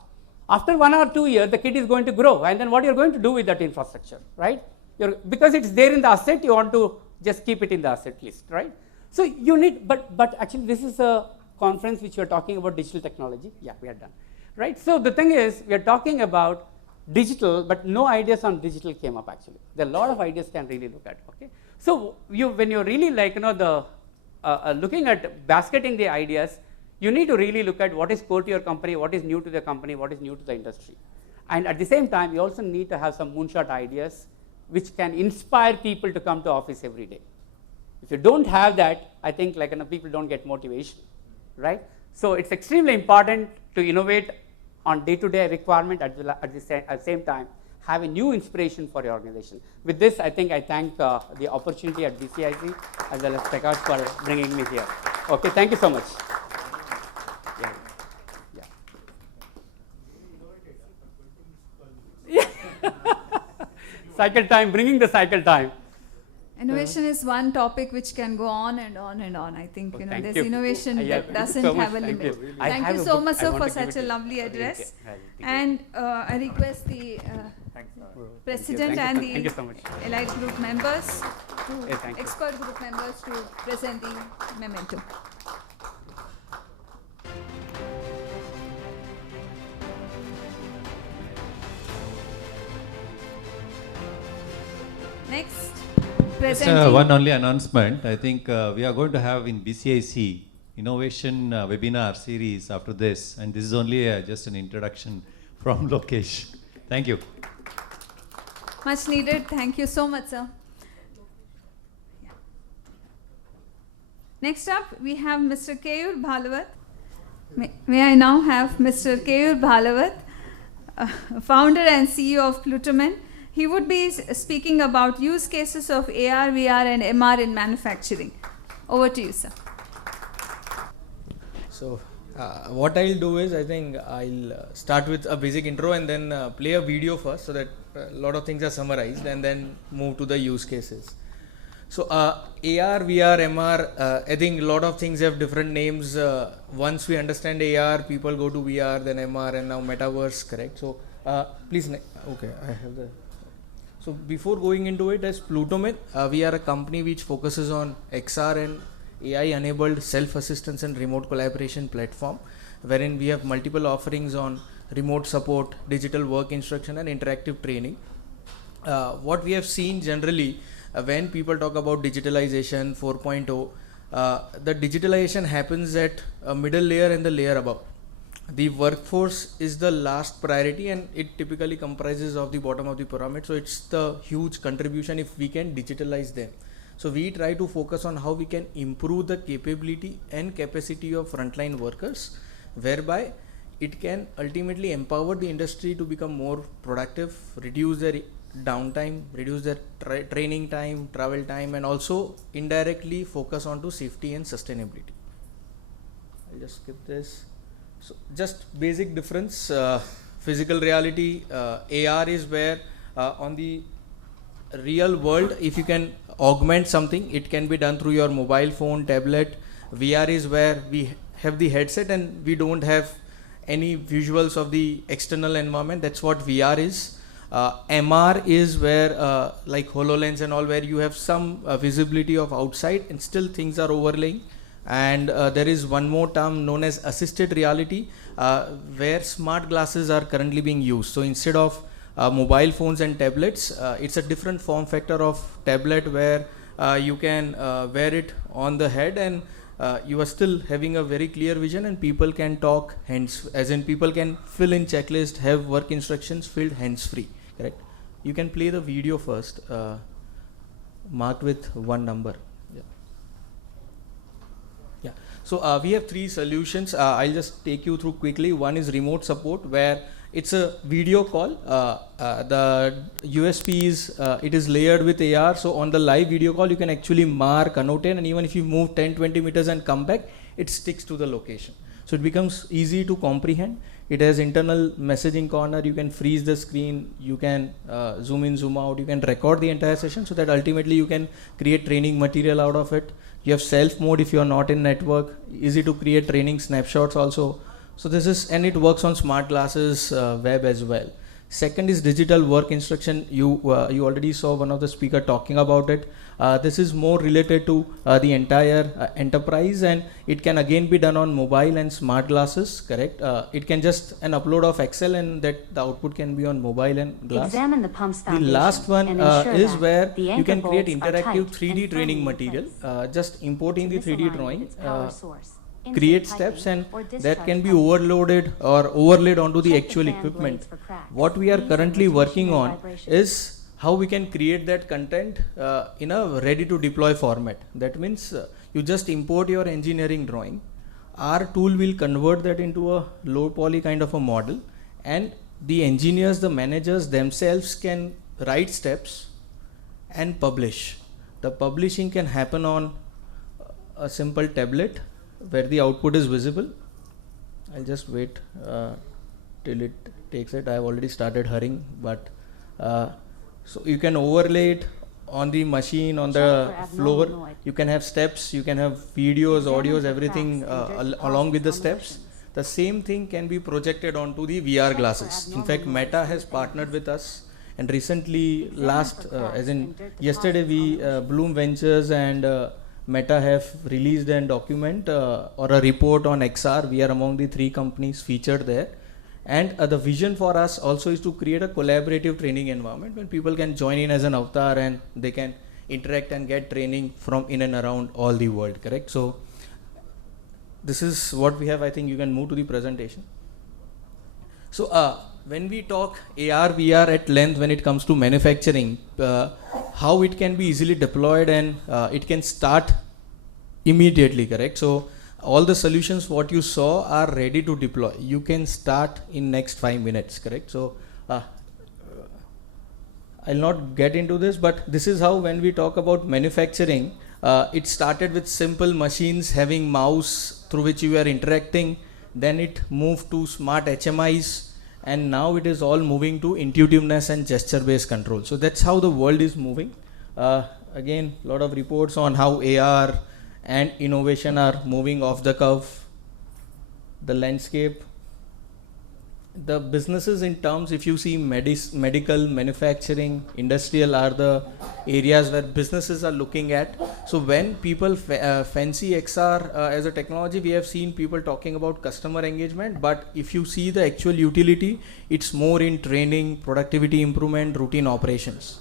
After 1 or 2 years, the kid is going to grow, and then what you're going to do with that infrastructure, right? Because it's there in the asset, you want to just keep it in the asset list, right? So you need, but actually this is a conference which we're talking about digital technology. Yeah, we are done, right? So the thing is, we are talking about digital, but no ideas on digital came up actually. There are a lot of ideas can really look at, okay? So when you're really looking at basketing the ideas, you need to really look at what is core to your company, what is new to the company, what is new to the industry. And at the same time, you also need to have some moonshot ideas which can inspire people to come to office every day. If you don't have that, I think people don't get motivation, right? So it's extremely important to innovate on day-to-day requirement at the same time, have a new inspiration for your organization. With this, I think I thank the opportunity at BCIC as well as Prakash for bringing me here. Okay, thank you so much. Cycle time, bringing the cycle time. Innovation is one topic which can go on and on and on. I think there's innovation that doesn't have a limit. Thank you so much, sir, for such a lovely address. And I request the President and the Elite Group members, expert group members to present the memento. Next, just one only announcement. I think we are going to have in BCIC innovation webinar series after this, and this is only just an introduction from Lokesh. Thank you. Much needed. Thank you so much, sir. Yeah. Next up, we have Mr. Keyur Bhalavat. May I now have Mr. Keyur Bhalavat, founder and CEO of Plutoman. He would be speaking about use cases of AR, VR, and MR in manufacturing. Over to you, sir. So, what I'll do is, I think I'll start with a basic intro and then play a video first so that a lot of things are summarized, and then move to the use cases. So, AR, VR, MR, I think a lot of things have different names. Once we understand AR, people go to VR, then MR, and now metaverse, correct? So, please, okay, I have the... So before going into it, as Plutoman, we are a company which focuses on XR and AI-enabled self-assistance and remote collaboration platform, wherein we have multiple offerings on remote support, digital work instruction, and interactive training. What we have seen generally, when people talk about digitalization 4.0, the digitalization happens at a middle layer and the layer above. The workforce is the last priority, and it typically comprises of the bottom of the pyramid. So it's the huge contribution if we can digitalize them. So we try to focus on how we can improve the capability and capacity of frontline workers, whereby it can ultimately empower the industry to become more productive, reduce their downtime, reduce their training time, travel time, and also indirectly focus on to safety and sustainability. I'll just skip this. So just basic difference, physical reality, AR is where on the real world, if you can augment something, it can be done through your mobile phone, tablet. VR is where we have the headset and we don't have any visuals of the external environment. That's what VR is. MR is where like HoloLens and all, where you have some visibility of outside and still things are overlaying. And there is one more term known as assisted reality, where smart glasses are currently being used. So instead of mobile phones and tablets, it's a different form factor of tablet where you can wear it on the head, and you are still having a very clear vision, and people can talk hands, as in people can fill in checklist, have work instructions filled hands free, correct? You can play the video first, marked with one number. Yeah. So we have three solutions. I'll just take you through quickly. One is remote support, where it's a video call. The USP is it is layered with AR. So on the live video call, you can actually mark, annotate, and even if you move 10-20 meters and come back, it sticks to the location. So it becomes easy to comprehend. It has internal messaging corner. You can freeze the screen. You can zoom in, zoom out. You can record the entire session so that ultimately you can create training material out of it. You have self mode if you are not in network. Easy to create training snapshots also. So this is, and it works on smart glasses, web as well. Second is digital work instruction. You already saw one of the speaker talking about it. This is more related to the entire enterprise, and it can again be done on mobile and smart glasses, correct? It can just an upload of Excel, and that the output can be on mobile and glass. Examine the pump's The foundation last one and ensure is that where the you anchor can create bolts are interactive tight 3D and training firmly material. placed. Just importing the 3D Misalign drawing. its power source, Create insert steps, piping, and or that discharge can be piping. overloaded or overlaid onto the Check the actual fan equipment. blades for cracks, What we are leaks, and currently rotation working and on vibration. is how we can create that content in a ready to deploy format. That means you just import your engineering drawing. Our tool will convert that into a low poly kind of a model, and the engineers, the managers themselves can write steps and publish. The publishing can happen on a simple tablet where the output is visible. I'll just wait till it takes it. I have already started hurrying, but so you can overlay it on the machine, on the floor. You can have steps, you can have videos, audios, everything along with the steps. The same thing can be projected onto the VR glasses. In fact, Meta has partnered with us, and recently, as in yesterday, we Bloom Ventures and Meta have released a document or a report on XR. We are among the 3 companies featured there. And the vision for us also is to create a collaborative training environment when people can join in as an avatar and they can interact and get training from in and around all the world, correct? So this is what we have. I think you can move to the presentation. So when we talk AR, VR at length when it comes to manufacturing, how it can be easily deployed and it can start immediately, correct? So all the solutions what you saw are ready to deploy. You can start in next 5 minutes, correct? So I'll not get into this, but this is how when we talk about manufacturing, it started with simple machines having mouse through which you are interacting. Then it moved to smart HMIs, and now it is all moving to intuitiveness and gesture based control. So that's how the world is moving. Again, a lot of reports on how AR and innovation are moving off the curve. The landscape, the businesses in terms, if you see medical, manufacturing, industrial are the areas where businesses are looking at. So when people fancy XR as a technology, we have seen people talking about customer engagement, but if you see the actual utility, it's more in training, productivity improvement, routine operations,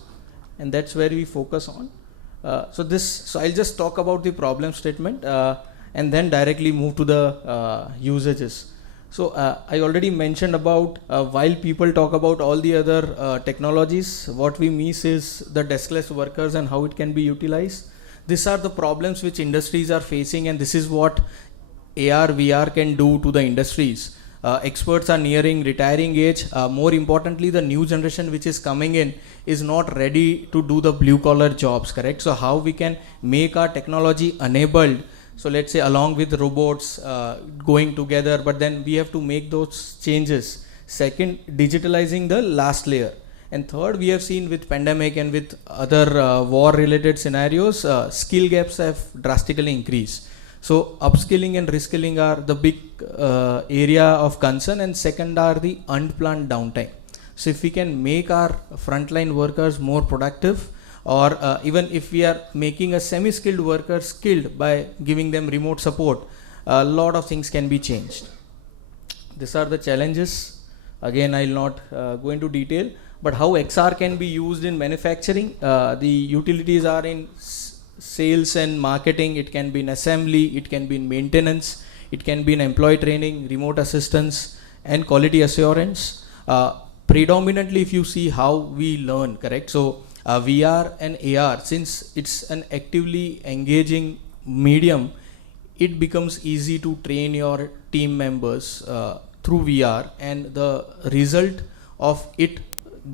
and that's where we focus on. So I'll just talk about the problem statement and then directly move to the usages. So I already mentioned about while people talk about all the other technologies, what we miss is the deskless workers and how it can be utilized. These are the problems which industries are facing, and this is what AR, VR can do to the industries. Experts are nearing retiring age. More importantly, the new generation which is coming in is not ready to do the blue collar jobs, correct? So how we can make our technology enabled? So let's say along with robots going together, but then we have to make those changes. Second, digitalizing the last layer. And third, we have seen with pandemic and with other war related scenarios, skill gaps have drastically increased. So upskilling and reskilling are the big area of concern, and second are the unplanned downtime. So if we can make our frontline workers more productive, or even if we are making a semi-skilled worker skilled by giving them remote support, a lot of things can be changed. These are the challenges. Again, I will not go into detail, but how XR can be used in manufacturing. The utilities are in sales and marketing, it can be in assembly, it can be in maintenance, it can be in employee training, remote assistance, and quality assurance. Predominantly, if you see how we learn, correct? So VR and AR, since it's an actively engaging medium, it becomes easy to train your team members through VR, and the result of it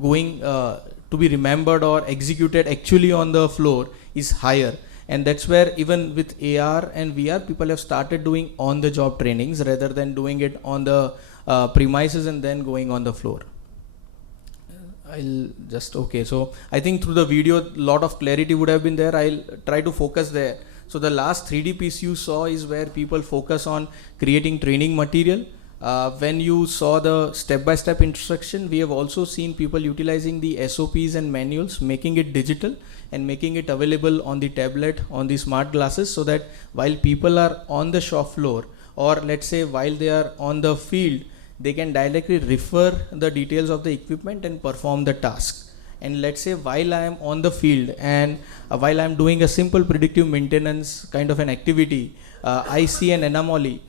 going to be remembered or executed actually on the floor is higher. And that's where even with AR and VR, people have started doing on the job trainings rather than doing it on the premises and then going on the floor. Okay, so I think through the video, a lot of clarity would have been there. I'll try to focus there. So the last 3D piece you saw is where people focus on creating training material. When you saw the step-by-step instruction, we have also seen people utilizing the SOPs and manuals, making it digital and making it available on the tablet, on the smart glasses, so that while people are on the shop floor, or let's say while they are on the field, they can directly refer the details of the equipment and perform the task. And let's say while I am on the field and while I am doing a simple predictive maintenance kind of an activity, I see an anomaly.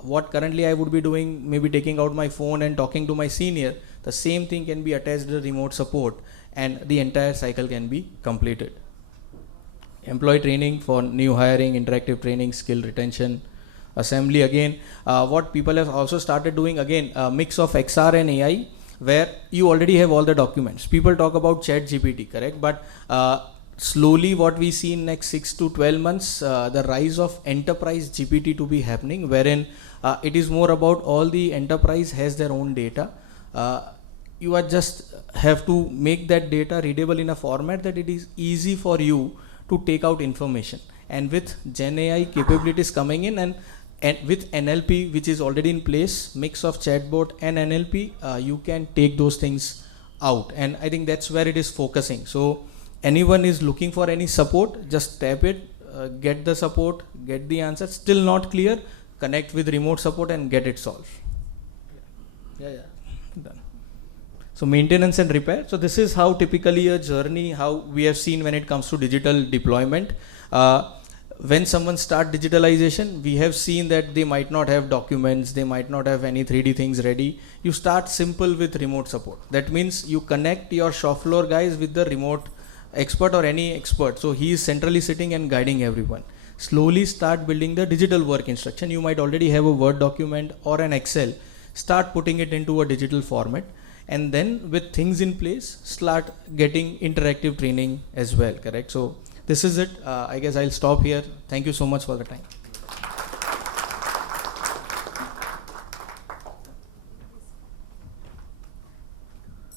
What currently I would be doing, maybe taking out my phone and talking to my senior, the same thing can be attached to the remote support and the entire cycle can be completed. Employee training for new hiring, interactive training, skill retention, assembly again. What people have also started doing, again, a mix of XR and AI, where you already have all the documents. People talk about ChatGPT, correct? But slowly what we see in next 6 to 12 months, the rise of enterprise GPT to be happening, wherein it is more about all the enterprise has their own data. You are just have to make that data readable in a format that it is easy for you to take out information. And with Gen AI capabilities coming in, and with NLP, which is already in place, mix of chatbot and NLP, you can take those things out. And I think that's where it is focusing. So anyone is looking for any support, just tap it, get the support, get the answer. Still not clear, connect with remote support and get it solved. Yeah, done. So maintenance and repair. So this is how typically a journey, how we have seen when it comes to digital deployment. When someone start digitalization, we have seen that they might not have documents, they might not have any 3D things ready. You start simple with remote support. That means you connect your shop floor guys with the remote expert or any expert. So he is centrally sitting and guiding everyone. Slowly start building the digital work instruction. You might already have a Word document or an Excel. Start putting it into a digital format. And then with things in place, start getting interactive training as well, correct? So this is it. I guess I'll stop here. Thank you so much for the time.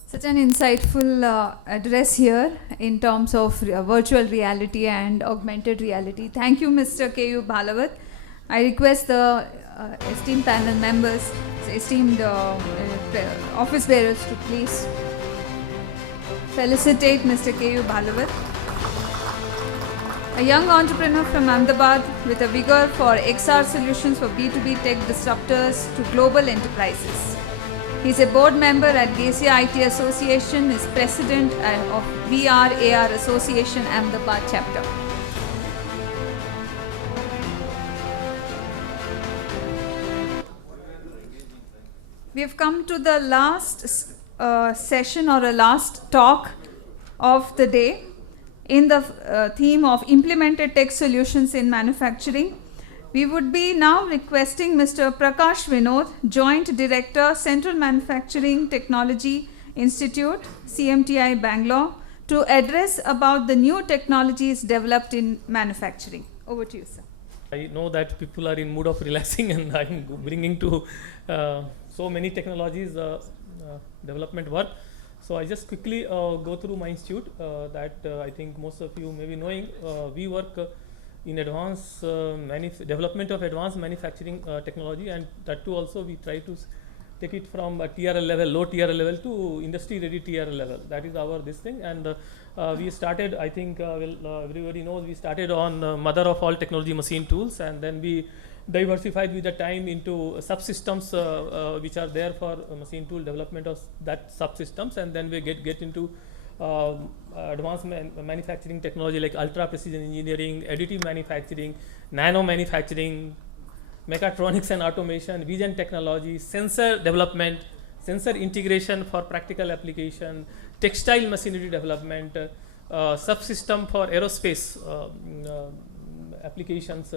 Such an insightful address here in terms of virtual reality and augmented reality. Thank you, Mr. K.U. Bhalavat. I request the esteemed panel members, esteemed office bearers to please felicitate Mr. K.U. Bhalavat, a young entrepreneur from Ahmedabad with a vigor for XR solutions for B2B tech disruptors to global enterprises. He is a board member at BCIC Association, is president of VR AR Association Ahmedabad chapter. We have come to the last session or a last talk of the day in the theme of implemented tech solutions in manufacturing. We would be now requesting Mr. Prakash Vinod, Joint Director, Central Manufacturing Technology Institute, CMTI Bangalore, to address about the new technologies developed in manufacturing. Over to you, sir. I know that people are in mood of relaxing and I'm bringing to so many technologies development work. So I just quickly go through my institute that I think most of you may be knowing. We work in advanced development of advanced manufacturing technology, and that too also we try to take it from a TRL level, low TRL level to industry ready TRL level. That is our this thing. And we started, I think everybody knows, we started on mother of all technology machine tools, and then we diversified with the time into subsystems which are there for machine tool development of that subsystems, and then we get into advanced manufacturing technology like ultra precision engineering, additive manufacturing, nano manufacturing, mechatronics and automation, vision technology, sensor development, sensor integration for practical application, textile machinery development, subsystem for aerospace applications,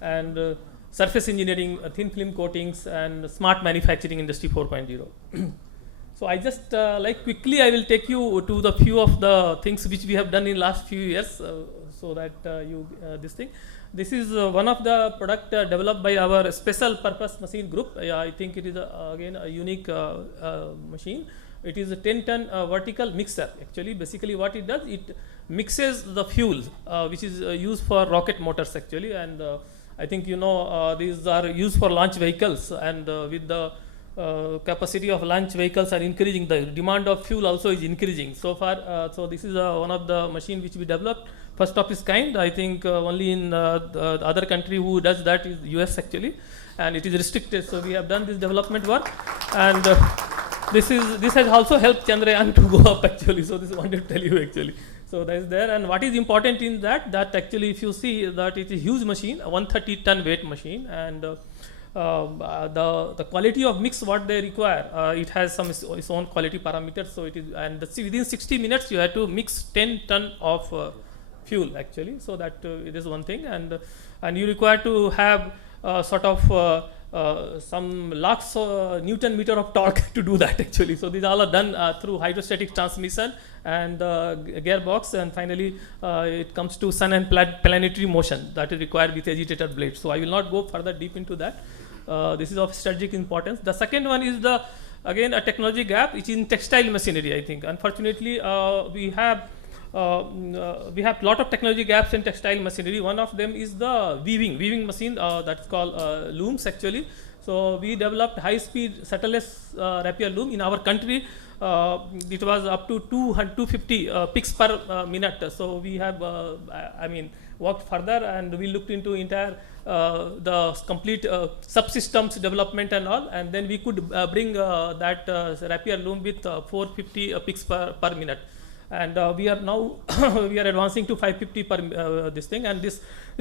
and surface engineering, thin film coatings, and smart manufacturing industry 4.0. So I just quickly I will take you to the few of the things which we have done in last few years, so that this thing. This is one of the product developed by our special purpose machine group. I think it is again a unique machine. It is a 10-ton vertical mixer. Actually, basically what it does, it mixes the fuel which is used for rocket motors actually, and I think these are used for launch vehicles, and with the capacity of launch vehicles are increasing, the demand of fuel also is increasing. So far, so this is one of the machine which we developed, first of its kind. I think only in the other country who does that is US actually, and it is restricted. So we have done this development work, and this has also helped Chandrayaan to go up actually. So this I wanted to tell you actually. So that is there, and what is important in that actually if you see that it is a huge machine, a 130-ton weight machine, and the quality of mix what they require, it has some its own quality parameters. So it is, and within 60 minutes you have to mix 10 ton of fuel actually. So that it is one thing, and you require to have sort of some lakhs Newton meter of torque to do that actually. So these all are done through hydrostatic transmission and gearbox, and finally it comes to sun and planetary motion that is required with agitator blades. So I will not go further deep into that. This is of strategic importance. The second one is again a technology gap, which is in textile machinery. I think unfortunately we have lot of technology gaps in textile machinery. One of them is the weaving machine that's called looms actually. So we developed high-speed shuttleless rapier loom in our country. It was up to 250 picks per minute. So we have worked further, and we looked into entire the complete subsystems development and all, and then we could bring that rapier loom with 450 picks per minute. And we are now we are advancing to 550 per this thing, and this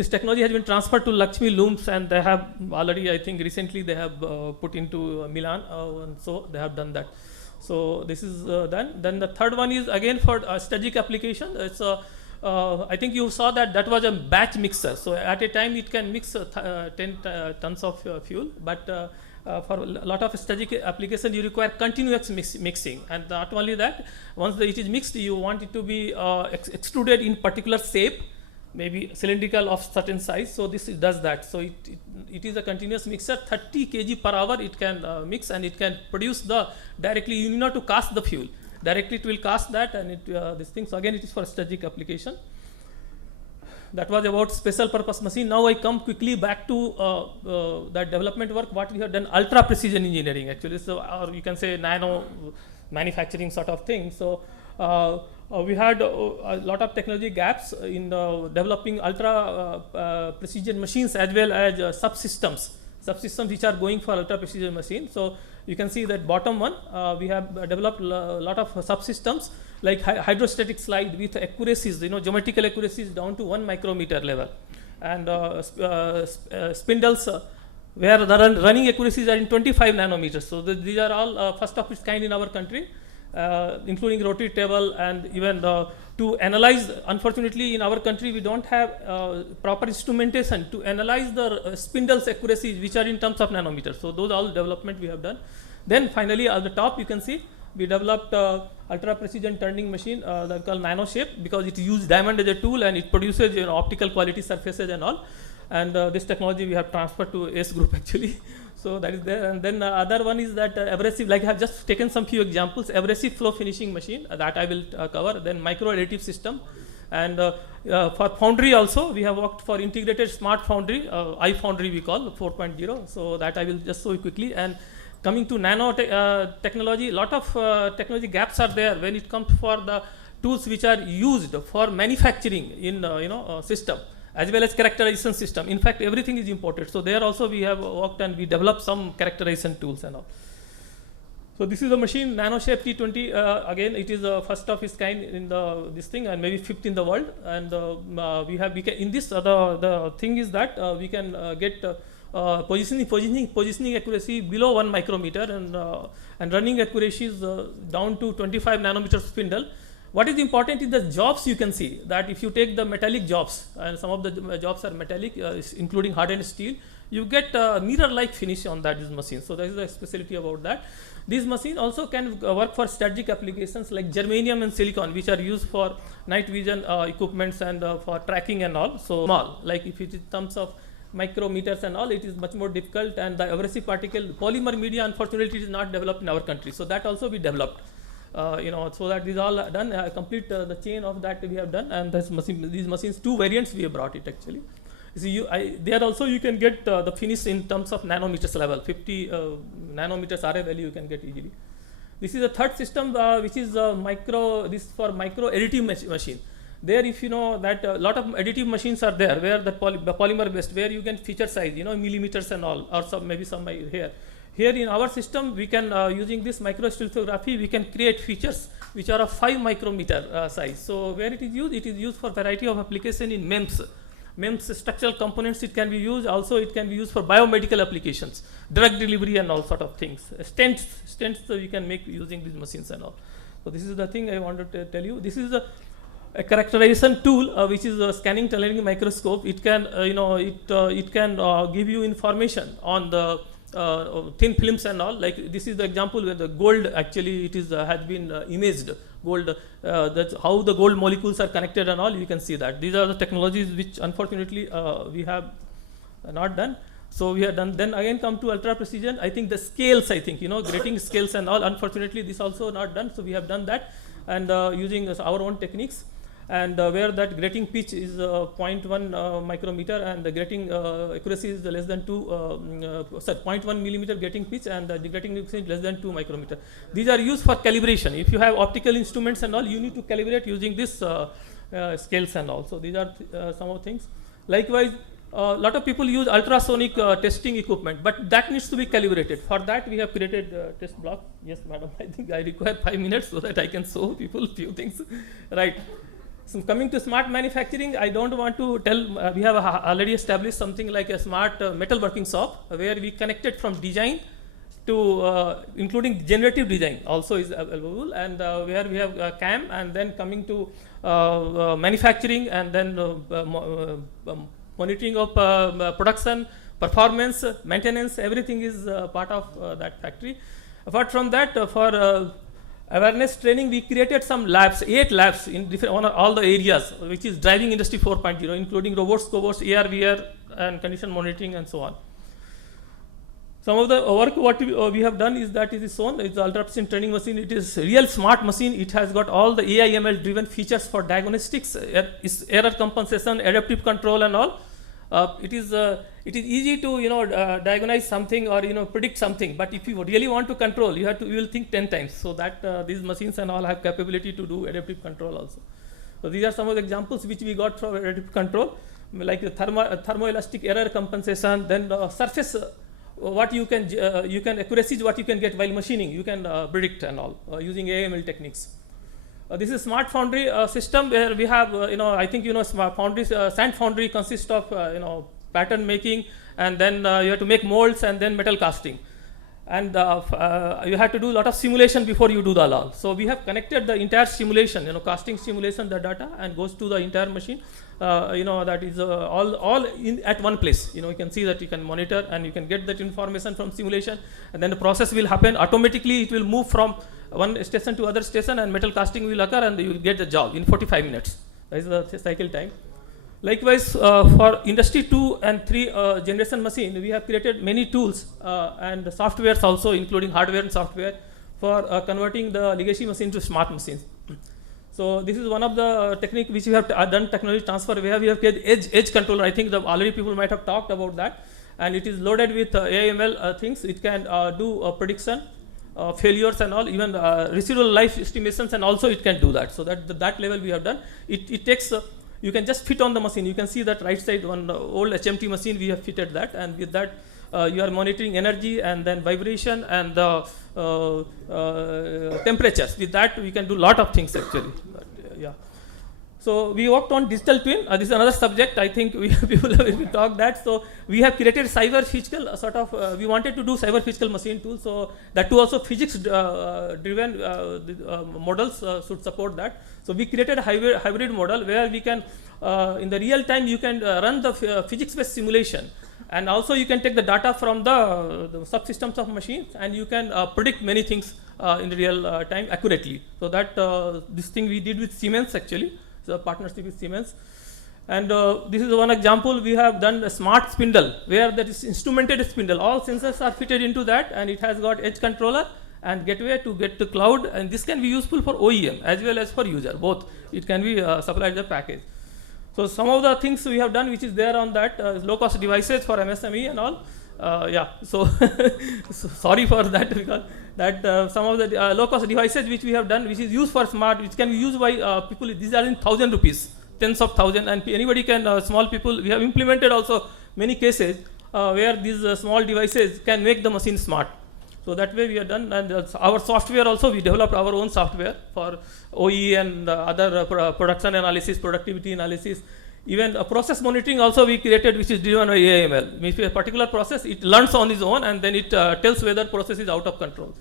technology has been transferred to Lakshmi Looms, and they have already, I think recently they have put into Milan, and so they have done that. So this is done. Then the third one is again for strategic application. It's I think you saw that was a batch mixer. So at a time it can mix 10 tons of fuel, but for a lot of strategic application you require continuous mixing, and not only that, once it is mixed you want it to be extruded in particular shape, maybe cylindrical of certain size. So this does that. So it is a continuous mixer, 30 kg per hour it can mix, and it can produce directly, you need not to cast the fuel, directly it will cast that, and this thing. So again it is for strategic application. That was about special purpose machine. Now I come quickly back to that development work what we have done, ultra precision engineering actually. So or you can say nano manufacturing sort of thing. So we had a lot of technology gaps in developing ultra precision machines as well as subsystems which are going for ultra precision machine. So you can see that bottom one, we have developed a lot of subsystems like hydrostatic slide with accuracies, geometrical accuracies down to 1 micrometer level, and spindles where the running accuracies are in 25 nanometers. So these are all first of its kind in our country, including rotary table, and even to analyze. Unfortunately, in our country we don't have proper instrumentation to analyze the spindles accuracies which are in terms of nanometers. So those all development we have done. Then finally at the top you can see we developed ultra precision turning machine that called nano shape, because it uses diamond as a tool and it produces optical quality surfaces and all. And this technology we have transferred to ACE group actually. So that is there. And then other one is that abrasive, like I have just taken some few examples, abrasive flow finishing machine that I will cover. Then micro additive system, and for foundry also we have worked for integrated smart foundry, iFoundry we call 4.0. So that I will just show you quickly. And Coming to nano technology, lot of technology gaps are there when it comes for the tools which are used for manufacturing in system as well as characterization system. In fact, everything is imported. So there also we have worked and we developed some characterization tools and all. So this is a machine, NanoShape T20. Again, it is the first of its kind in this thing, and maybe fifth in the world. And we can in this the thing is that we can get positioning accuracy below 1 micrometer and running accuracy is down to 25 nanometer spindle. What is important is the jobs. You can see that if you take the metallic jobs, and some of the jobs are metallic, including hardened steel, you get mirror-like finish on these machines. So that is the specialty about that. These machines also can work for strategic applications like germanium and silicon, which are used for night vision equipments and for tracking and all. So small, like if it is in terms of micrometers and all, it is much more difficult. And the abrasive particle polymer media, unfortunately, is not developed in our country. So that also we developed. So that these all are done, complete the chain of that we have done, and these machines, 2 variants we have brought it actually. See, there also you can get the finish in terms of nanometers level, 50 nanometers RA value you can get easily. This is the third system which is this for micro additive machine. There, if you know that a lot of additive machines are there where the polymer based, where you can feature size, millimeters and all, or maybe some here. Here in our system, we can, using this microstereography, we can create features which are of 5 micrometer size. So where it is used for variety of application in MEMS. MEMS structural components, it can be used. Also, it can be used for biomedical applications, drug delivery and all sort of things. Stents we can make using these machines and all. So this is the thing I wanted to tell you. This is a characterization tool which is a scanning tunneling microscope. It can, it can give you information on the thin films and all. Like this is the example where the gold actually it is has been imaged gold. That's how the gold molecules are connected and all. You can see that these are the technologies which unfortunately we have not done. So we have done. Then again come to ultra precision. I think the scales. I think grating scales and all. Unfortunately, this also not done. So we have done that and using our own techniques. And where that grating pitch is 0.1 micrometer and the grating accuracy is less than 0.1 millimeter grating pitch, and the grating accuracy is less than 2 micrometer. These are used for calibration. If you have optical instruments and all, you need to calibrate using this scales and all. So these are some of the things. Likewise, a lot of people use ultrasonic testing equipment, but that needs to be calibrated. For that, we have created test block. Yes, madam, I think I require 5 minutes so that I can show people few things. Right. So coming to smart manufacturing, I don't want to tell, we have already established something like a smart metalworking shop where we connected from design to including generative design also is available, and where we have CAM, and then coming to manufacturing, and then monitoring of production, performance, maintenance, everything is part of that factory. Apart from that, for awareness training, we created some labs, 8 labs in different all the areas, which is driving industry 4.0, including robots, cobots, AR, VR, and condition monitoring, and so on. Some of the work what we have done is that it is shown. It's the ultra precision training machine. It is real smart machine. It has got all the AI ML driven features for diagnostics, error compensation, adaptive control, and all. It is easy to diagnose something or predict something, but if you really want to control, you will think 10 times. So that these machines and all have capability to do adaptive control also. So these are some of the examples which we got from adaptive control, like the thermoelastic error compensation, then surface what you can accuracy is what you can get while machining, you can predict and all using AML techniques. This is smart foundry system where we have, I think smart foundry, sand foundry consists of, pattern making, and then you have to make molds and then metal casting. And you have to do a lot of simulation before you do the all. So we have connected the entire simulation, casting simulation, the data, and goes to the entire machine. That is all in at one place. You can see that you can monitor and you can get that information from simulation, and then the process will happen automatically. It will move from one station to other station, and metal casting will occur, and you will get the job in 45 minutes. That is the cycle time. Likewise, for industry 2 and 3 generation machine, we have created many tools and softwares also, including hardware and software, for converting the legacy machine to smart machines. So this is one of the technique which we have done technology transfer, where we have created edge controller. I think already people might have talked about that. and it is loaded with AML things. It can do prediction, failures and all, even residual life estimations, and also it can do that. So that level we have done. It takes, you can just fit on the machine. You can see that right side, one old HMT machine, we have fitted that, and with that you are monitoring energy and then vibration and the temperatures. With that we can do lot of things actually. But, yeah. So we worked on digital twin. This is another subject. I think people have talked that. So we have created cyber physical sort of. We wanted to do cyber physical machine tool. So that too also physics driven models should support that. So we created a hybrid model where we can in the real time you can run the physics based simulation, and also you can take the data from the subsystems of machines, and you can predict many things in the real time accurately. So that this thing we did with Siemens actually. A partnership with Siemens, and this is one example. We have done a smart spindle where that is instrumented spindle. All sensors are fitted into that, and it has got edge controller and gateway to get to cloud, and this can be useful for OEM as well as for user, both. It can be supplied as a package. So some of the things we have done which is there on that low cost devices for MSME and all. Yeah, so, so sorry for that, because that some of the low cost devices which we have done, which is used for smart, which can be used by people, these are in 1,000 rupees, tens of thousands, and anybody can, small people, we have implemented also many cases where these small devices can make the machine smart. So that way we have done, and our software also, we developed our own software for OE and other production analysis, productivity analysis. Even process monitoring also we created, which is driven by AML. If a particular process, it learns on its own, and then it tells whether process is out of control.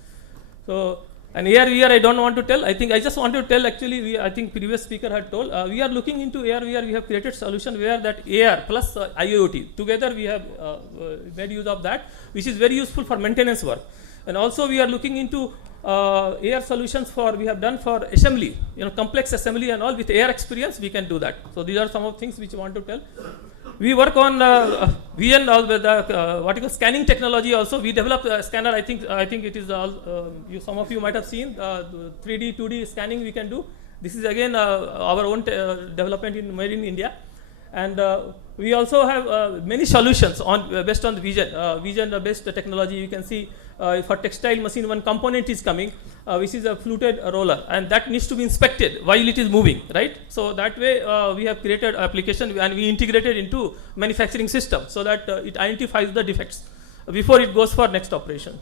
So, and AR/VR I don't want to tell. I think I just want to tell actually, I think previous speaker had told, we are looking into AR/VR. We have created solution where that AR plus IoT together we have made use of that, which is very useful for maintenance work. And also we are looking into AR solutions for, we have done for assembly, complex assembly and all. With AR experience we can do that. So these are some of things which I want to tell. We work on vision, what you call scanning technology also. We developed a scanner. I think it is all, some of you might have seen 3D, 2D scanning we can do. This is again our own development made in India. And we also have many solutions on based on the vision based technology. You can see for textile machine, one component is coming, which is a fluted roller, and that needs to be inspected while it is moving, right? So that way we have created application, and we integrated into manufacturing system so that it identifies the defects before it goes for next operation.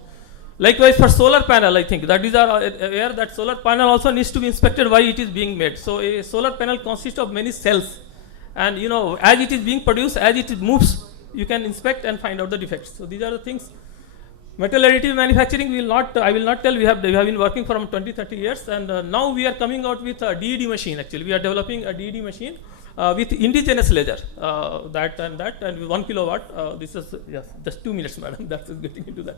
Likewise for solar panel, I think that is where that solar panel also needs to be inspected while it is being made. So a solar panel consists of many cells, and as it is being produced, as it moves, you can inspect and find out the defects. So these are the things. Metal additive manufacturing, I will not tell. We have been working for 20-30 years, and now we are coming out with a DED machine. Actually, we are developing a DED machine with indigenous laser, and 1 kilowatt. This is just 2 minutes, madam. That's getting into that.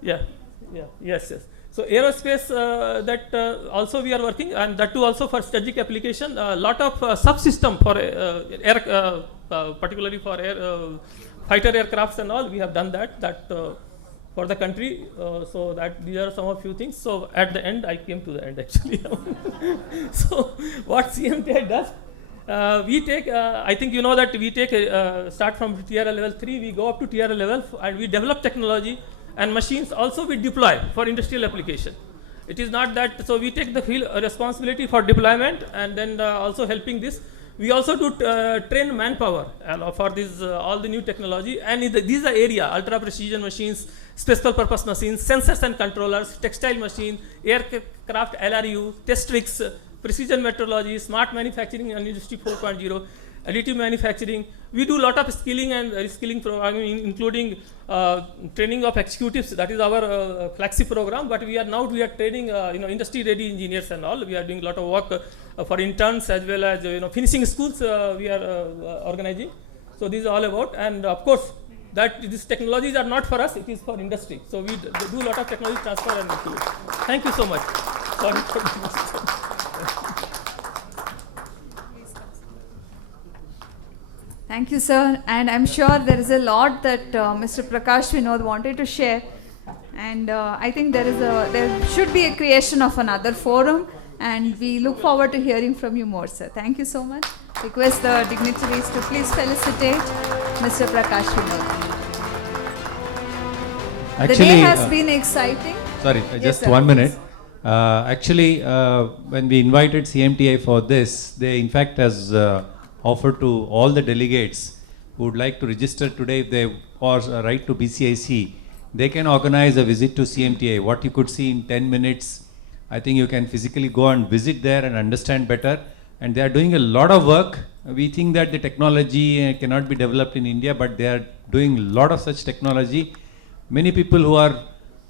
Yes. So aerospace, that also we are working, and that too also for strategic application. A lot of subsystem for air, particularly for fighter aircrafts and all. We have done that. For the country, so that these are some of few things. So at the end, I came to the end actually. So what CMTI does, we take, I think you know that we take start from TRL level 3, we go up to TRL level, and we develop technology and machines also we deploy for industrial application. It is not that, so we take the field responsibility for deployment, and then also helping this. We also do train manpower for this all the new technology, and these are area ultra precision machines, special purpose machines, sensors and controllers, textile machine, aircraft LRU, test rigs, precision metrology, smart manufacturing and industry 4.0, additive manufacturing. We do lot of skilling and reskilling programming, including training of executives. That is our flagship program. But we are training industry ready engineers and all. We are doing a lot of work for interns as well as finishing schools. We are organizing. So this is all about, and of course that these technologies are not for us, it is for industry. So we do a lot of technology transfer and include. Thank you so much. Sorry for Thank you, sir. And I'm sure there is a lot that Mr. Prakash Vinod wanted to share. And I think there should be a creation of another forum. And we look forward to hearing from you more, sir. Thank you so much. Request the dignitaries to please felicitate Mr. Prakash Vinod. The day has been exciting. Sorry, Yes, just sir, 1 minute. please. When we invited CMTI for this, they in fact has offered to all the delegates who would like to register today, if they or write to BCIC, they can organize a visit to CMTI. What you could see in 10 minutes, I think you can physically go and visit there and understand better. And they are doing a lot of work. We think that the technology cannot be developed in India, but they are doing a lot of such technology. Many people who are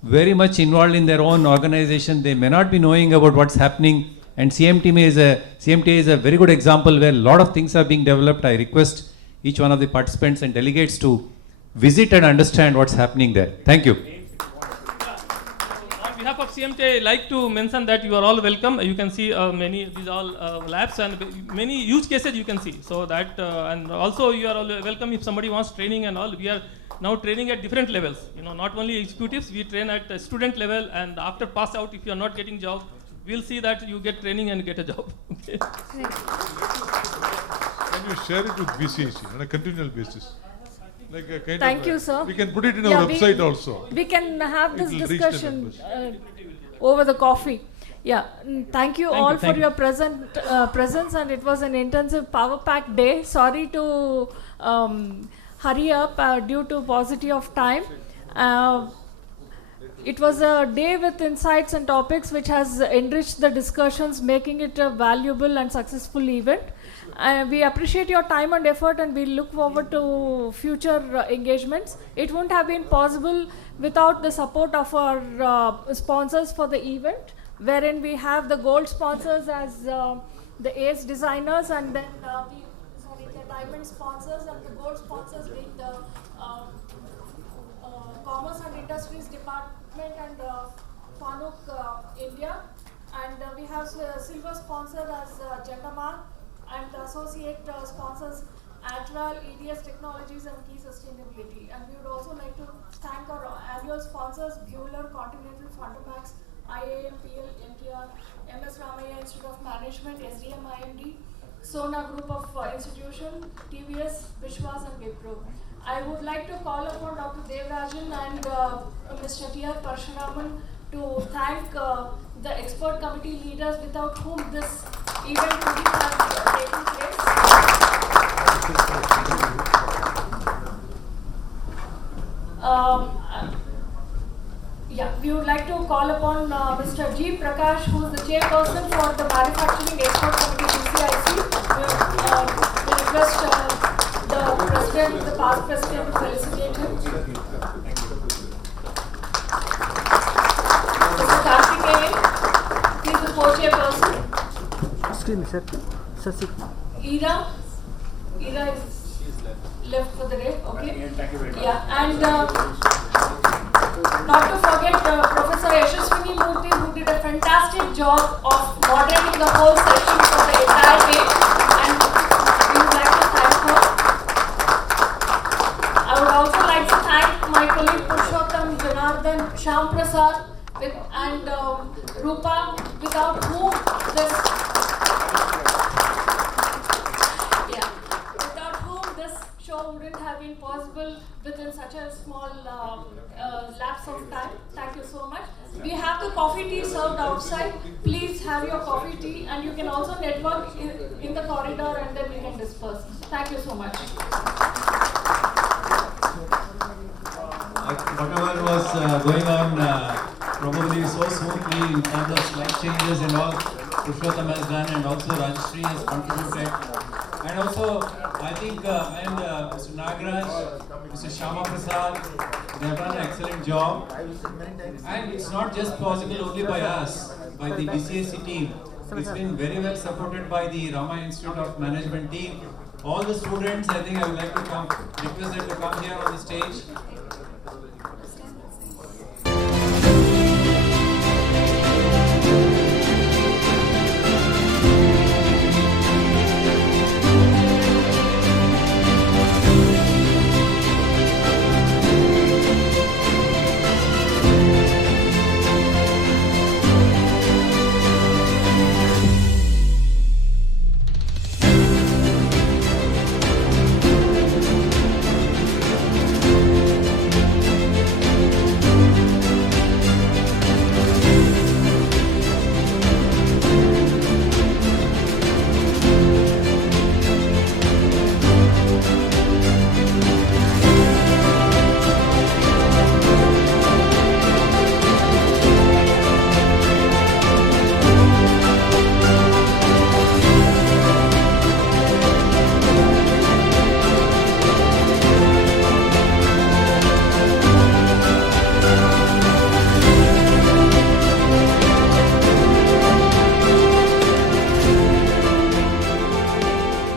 very much involved in their own organization, they may not be knowing about what's happening. And CMTI is a very good example where a lot of things are being developed. I request each one of the participants and delegates to visit and understand what's happening there. Thank you. On behalf of CMTI, I like to mention that you are all welcome. You can see these all labs and many use cases you can see. So that and also you are all welcome if somebody wants training and all. We are now training at different levels. Not only executives, we train at the student level, and after pass out, if you are not getting job, we'll see that you get training and get a job. Okay. Can you share it with BCIC on a continual basis? Like a kind Thank of you, sir. We can put it in our website also. We can have this It will reach the discussion members. over the coffee. Yeah, thank you all for thank your presence, and it was an intensive power-packed day. Sorry to hurry up due to paucity of time. It was a day with insights and topics which has enriched the discussions, making it a valuable and successful event. We appreciate your time and effort, and we look forward to future engagements. It wouldn't have been possible without the support of our sponsors for the event, wherein we have the gold sponsors as the ACE designers, and then the diamond sponsors, and the gold sponsors being the Commerce and Industries Department and FANUC India, and we have silver sponsor as Gendaman, and the associate sponsors Atral, EDS Technologies, and Key Sustainability. And we would also like to thank our annual sponsors, Bueller, Continental, Fundamax, IAM, PL, MTR, MS Ramaiah Institute of Management, SDM IMD, Sona Group of Institution, TVS, Vishwas, and Wipro. I would like to call upon Dr. Devarajan and Mr. T.R. Parshuraman to thank the expert committee leaders without whom this event would have taken place. We would like to call upon Mr. G. Prakash, who is the chairperson for the Manufacturing Export Committee BCIC. We request the president, the past president, to felicitate him. Mr. Karthikeyan, he is the co-chairperson. Excuse me, sir. Ira is left for the day. Okay. Thank you very much. Yeah, and not to forget Professor Yashaswini Murthy, who did a fantastic job of moderating the whole session for the entire day, and we would like to thank her. I would also like to thank my colleague Purushottam, Janardhan, Shyam Prasad, and Rupa, without whom this show wouldn't have been possible within such a small lapse of time. Thank you so much. We have the coffee tea served outside. Please have your coffee tea, and you can also network in the corridor, and then we can disperse. Thank you so much. Whatever was going on probably so smoothly in terms of slide changes and all, Purushottam has done, and also Rajshri has contributed. And also, I think Mr. Nagraj, Mr. Shyama Prasad, they have done an excellent job. And it's not just possible only by us, by the BCIC team. It's been very well supported by the Ramaiah Institute of Management team. All the students, I think I would like to request them to come here on the stage.